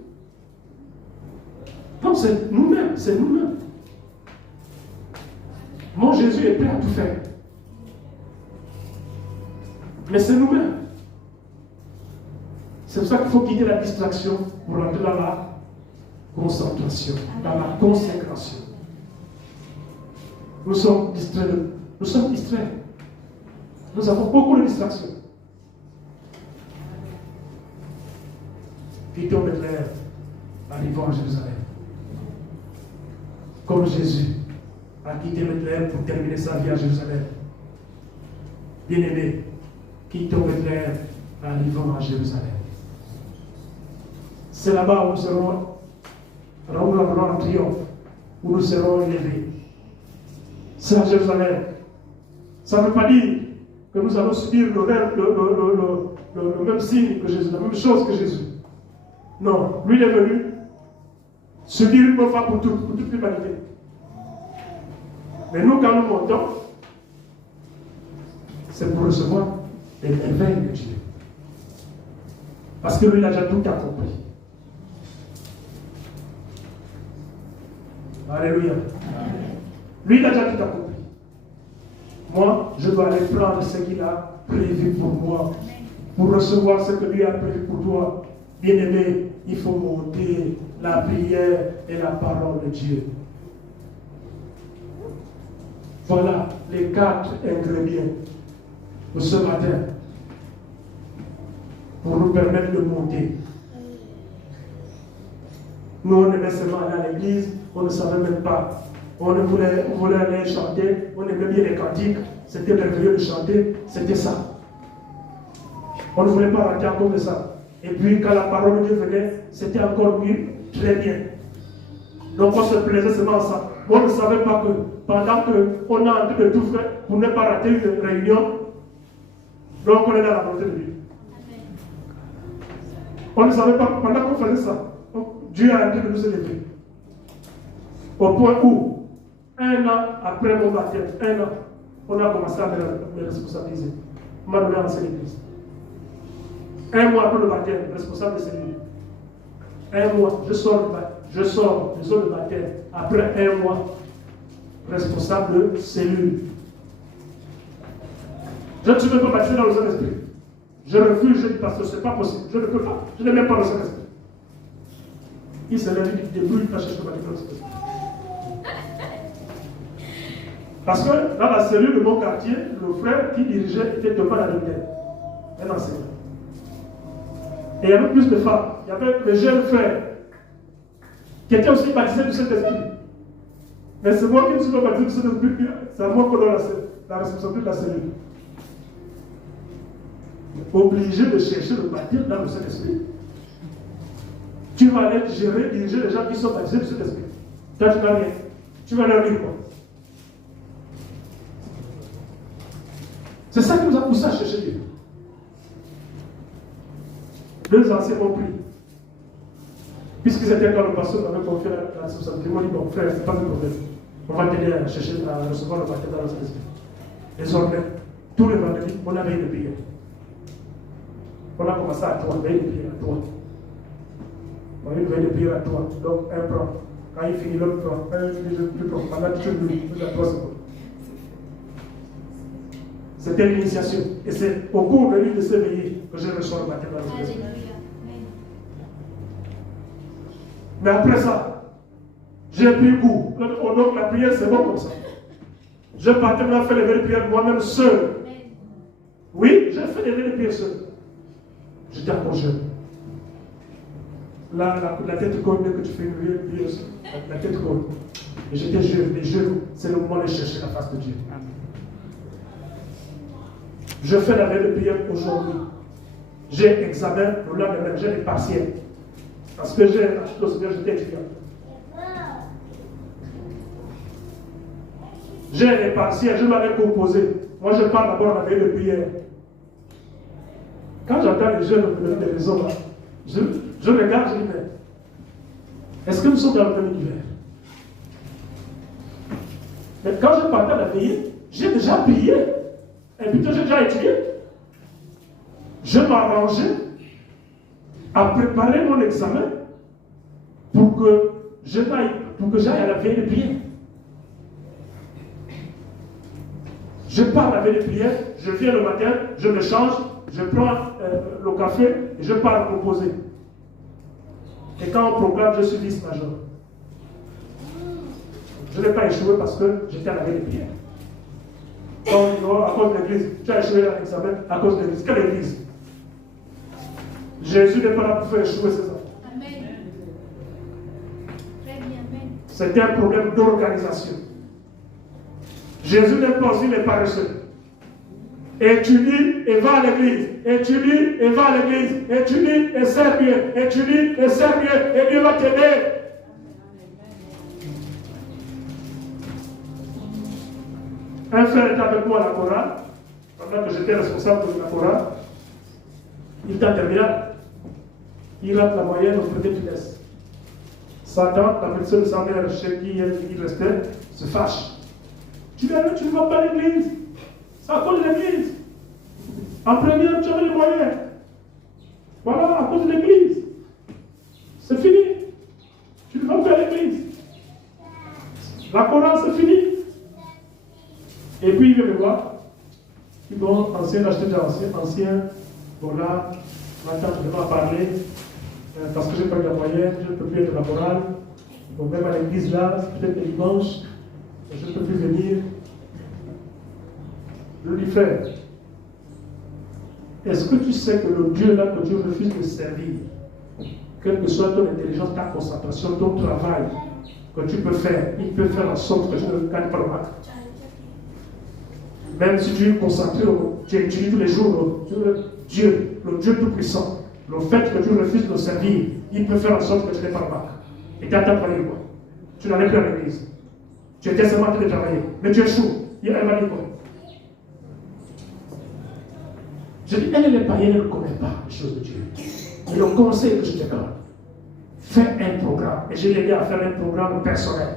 Non, c'est nous-mêmes, c'est nous-mêmes. Mon Jésus est prêt à tout faire. Mais c'est nous-mêmes. C'est pour ça qu'il faut quitter la distraction pour rentrer dans la concentration, dans la consécration. Nous sommes distraits. Nous avons beaucoup de distractions. Quittons Bethléem, arrivons à Jérusalem. Comme Jésus a quitté Bethléem pour terminer sa vie à Jérusalem. Bien-aimés, quittons Bethléem, arrivons à Jérusalem. C'est là-bas où nous serons en triomphe, où nous serons élevés. C'est à Jérusalem. Ça ne veut pas dire que nous allons subir le même signe que Jésus, la même chose que Jésus. Non, lui il est venu subir une fois pour toute l'humanité. Mais nous, quand nous montons, c'est pour recevoir les merveilles de Dieu. Parce que lui, il a déjà tout accompli. Alléluia. Lui, il a déjà tout accompli. Moi, je dois aller prendre ce qu'il a prévu pour moi, pour recevoir ce que lui a prévu pour toi. Bien-aimé, il faut monter la prière et la parole de Dieu. Voilà les 4 ingrédients de ce matin pour nous permettre de monter. Nous, on aimait seulement aller à l'église, on ne savait même pas. On voulait aller chanter, on aimait bien les cantiques, c'était merveilleux de chanter, c'était ça. On ne voulait pas rater encore de ça. Et puis quand la parole de Dieu venait, c'était encore mieux, très bien. Donc on se plaisait seulement à ça. On ne savait pas que pendant qu'on est en train de tout faire pour ne pas rater une réunion, donc on est dans la volonté de Dieu. On ne savait pas, pendant qu'on faisait ça, Dieu a en train de nous élever. Au point où, 1 an après mon baptême, 1 an, on a commencé à me responsabiliser. On m'a donné à lancer l'église. 1 mois après le baptême, responsable de cellule. 1 mois, je sors de baptême. Après 1 mois, responsable de cellule. Je ne suis même pas baptisé dans le Saint-Esprit. Je refuse, je dis pasteur, ce n'est pas possible. Je ne peux pas. Je n'ai même pas le Saint-Esprit. Il s'est levé du début, il a cherché le baptême dans le Saint-Esprit. Parce que dans la cellule de mon quartier, le frère qui dirigeait était Thomas Ladonnière, un enseignant. Et il y avait plus de femmes. Il y avait des jeunes frères qui étaient aussi baptisés du Saint-Esprit. Mais c'est moi qui ne suis pas baptisé du Saint-Esprit, c'est à moi qu'on donne la responsabilité de la cellule. Obligé de chercher le baptême dans le Saint-Esprit. Tu vas aller gérer, diriger les gens qui sont baptisés du Saint-Esprit. Toi, tu n'as rien. Tu vas leur dire quoi? C'est ça qui nous a poussé à chercher Dieu. 2 anciens m'ont pris. Puisqu'ils étaient quand le pasteur m'avait confié la responsabilité, ils m'ont dit, bon frère, c'est pas de problème. On va t'aider à chercher, à recevoir le baptême dans le Saint-Esprit. Désormais, tous les vendredis, on avait une prière. On a commencé à 3, veille de prière à 3. On a une veille de prière à 3. Donc, un prend. Quand il finit, l'autre prend. Un finit, l'autre prend. Pendant toute une nuit, à 3 secondes. C'était l'initiation. Et c'est au cours de l'une de ces veillées que j'ai reçu le baptême dans le Saint-Esprit. Mais après ça, j'ai pris goût. Donc la prière, c'est bon comme ça. Je partais maintenant faire les vraies prières moi-même seul. Oui, j'ai fait les vraies prières seul. J'étais encore jeune. La tête colle, dès que tu fais une vraie prière, la tête colle. Et j'étais jeune. Les jeunes, c'est le moment de chercher la face de Dieu. Je fais la veille de prière aujourd'hui. J'ai examen le lendemain, j'ai des partiels. Parce que j'étais étudiant. J'ai les partiels, je m'avais composé. Moi, je parle d'abord la veille de prière. Quand j'entends les jeunes me donner des raisons là, je regarde, je dis, mais est-ce que nous sommes dans le même univers? Mais quand je partais à la veille, j'ai déjà prié. Et puis j'ai déjà étudié. Je m'arrangeais à préparer mon examen pour que j'aille à la veille de prière. Je pars à la veille de prière, je viens le matin, je me change, je prends le café et je pars composer. Et quand on proclame, je suis vice-major. Je n'ai pas échoué parce que j'étais à la veille de prière. Donc, non, à cause de l'église, tu as échoué à l'examen à cause de l'église. Quelle église? Jésus n'est pas là pour faire échouer ses enfants. Amen. Très bien, amen. C'était un problème d'organisation. Jésus n'est pas aussi les paresseux. Étudie et va à l'église. Étudie et va à l'église. Étudie et sers Dieu. Étudie et sers Dieu. Et Dieu va t'aider. Un frère était avec moi à la chorale, pendant que j'étais responsable de la chorale. Il est en terminale. Il rate la moyenne au premier trimestre. Satan, la personne de sa mère chez qui il restait, se fâche. Tu ne vas pas à l'église. C'est à cause de l'église. En première, tu avais les moyens. Voilà, à cause de l'église. C'est fini. Tu ne vas pas à l'église. La chorale, c'est fini. Et puis il vient me voir. Il dit, bon, ancien acheteur, ancien, voilà, maintenant je ne vais pas parler, parce que je n'ai pas eu la moyenne, je ne peux plus être la chorale. Bon, même à l'église là, peut-être le dimanche, je ne peux plus venir. Je lui dis, frère, est-ce que tu sais que le Dieu là que Dieu refuse de servir, quelle que soit ton intelligence, ta concentration, ton travail que tu peux faire, il peut faire en sorte que tu ne gagnes pas le bac. Même si tu es concentré, tu étudies tous les jours Dieu, le Dieu Tout-Puissant, le fait que tu refuses de servir, il peut faire en sorte que tu n'aies pas le bac. Et tu as travaillé quoi? Tu n'allais plus à l'église. Tu étais seulement en train de travailler. Mais tu échoues. Elle m'a dit quoi? Je dis, elle est païenne, elle ne connaît pas les choses de Dieu. Et le conseil que je te donne, fais un programme. Et j'ai aidé à faire un programme personnel.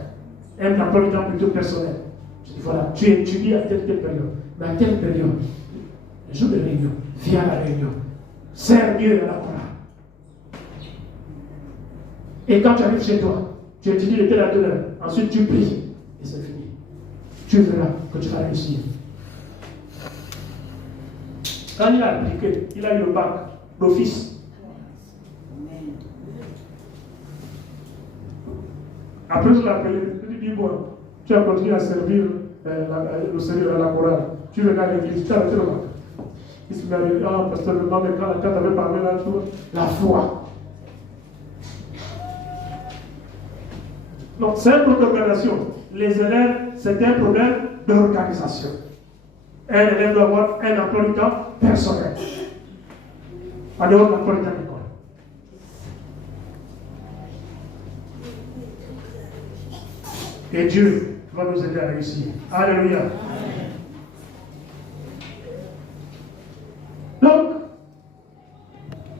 Un emploi du temps plutôt personnel. Je dis, voilà, tu étudies à telle période. Mais à telle période, le jour de réunion, viens à la réunion. Sers Dieu à la chorale. Et quand tu arrives chez toi, tu étudies de telle à telle heure. Ensuite, tu pries. Et c'est fini. Tu verras que tu vas réussir. Quand il a appliqué, il a eu le bac, l'office. Après, je l'ai appelé, je lui ai dit, bon, tu as continué à servir le Seigneur à la chorale. Tu regardes l'église, tu as arrêté le bac. Il se met à dire, ah, pasteur, le moment, quand tu avais parlé là, la foi. Donc, c'est un problème d'organisation. Les élèves, c'est un problème d'organisation. Un élève doit avoir un emploi du temps personnel. En dehors de l'emploi du temps d'école. Et Dieu va nous aider à réussir. Alléluia. Amen. Donc,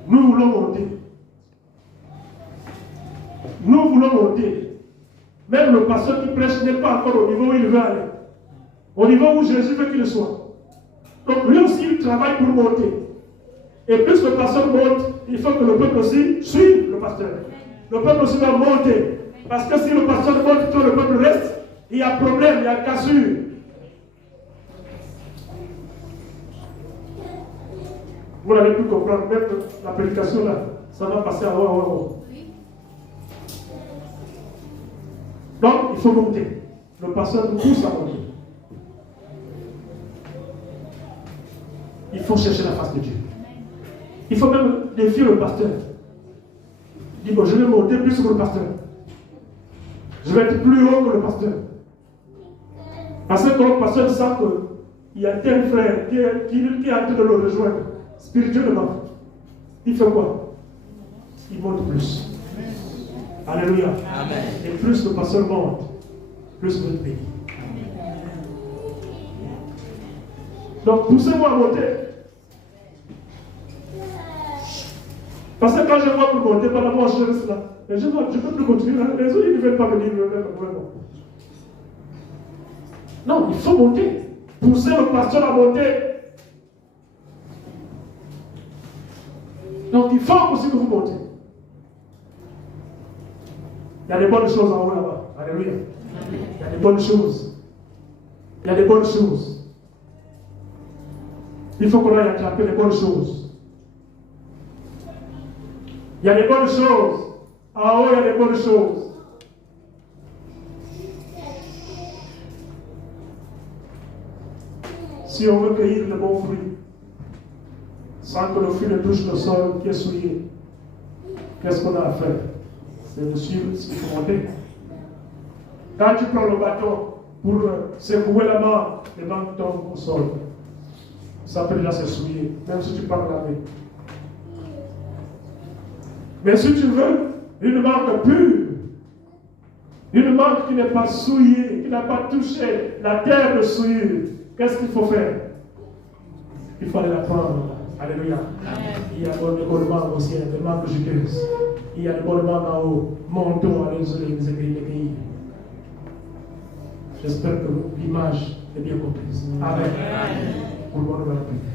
nous voulons monter. Nous voulons monter. Même le pasteur qui prêche n'est pas encore au niveau où il veut aller. Au niveau où Jésus veut qu'il soit. Donc lui aussi, il travaille pour monter. Et plus le pasteur monte, il faut que le peuple aussi suive le pasteur. Le peuple aussi va monter. Parce que si le pasteur monte, tout le peuple reste, il y a problème, il y a cassure. Vous n'avez pu comprendre, même la prédication là, ça va passer à haut. Donc, il faut monter. Le pasteur nous pousse à monter. Il faut chercher la face de Dieu. Il faut même défier le pasteur. Il dit, bon, je vais monter plus que le pasteur. Je vais être plus haut que le pasteur. Parce que quand le pasteur sent qu'il y a tel frère qui est en train de le rejoindre spirituellement, il fait quoi? Il monte plus. Alléluia. Amen. Et plus le pasteur monte, plus vous êtes béni. Donc poussez-moi à monter. Parce que quand je vois pour monter, par rapport à je reste là. Mais je ne peux plus continuer là. Les autres, ils ne veulent pas venir. Non, il faut monter. Poussez le pasteur à monter. Donc il faut aussi que vous montez. Il y a des bonnes choses en haut là-bas. Alléluia. Il y a des bonnes choses. Il y a des bonnes choses. Il faut qu'on aille attraper les bonnes choses. Il y a des bonnes choses. En haut, il y a des bonnes choses. Si on veut cueillir de bons fruits, sans que le fruit ne touche le sol qui est souillé, qu'est-ce qu'on a à faire? C'est de suivre ce qu'il faut monter. Quand tu prends le bâton pour secouer la main, les mains tombent au sol. Ça peut déjà se souiller, même si tu parles laver. Mais si tu veux une marque pure, une marque qui n'est pas souillée, qui n'a pas touché la terre de souillure, qu'est-ce qu'il faut faire? Il faut aller la prendre. Alléluia. Il y a le bonnement aussi, des marques juteuses. Il y a le bonnement en haut. Montons à les pays. J'espère que l'image est bien comprise. Amen. Pour le bonheur de la paix.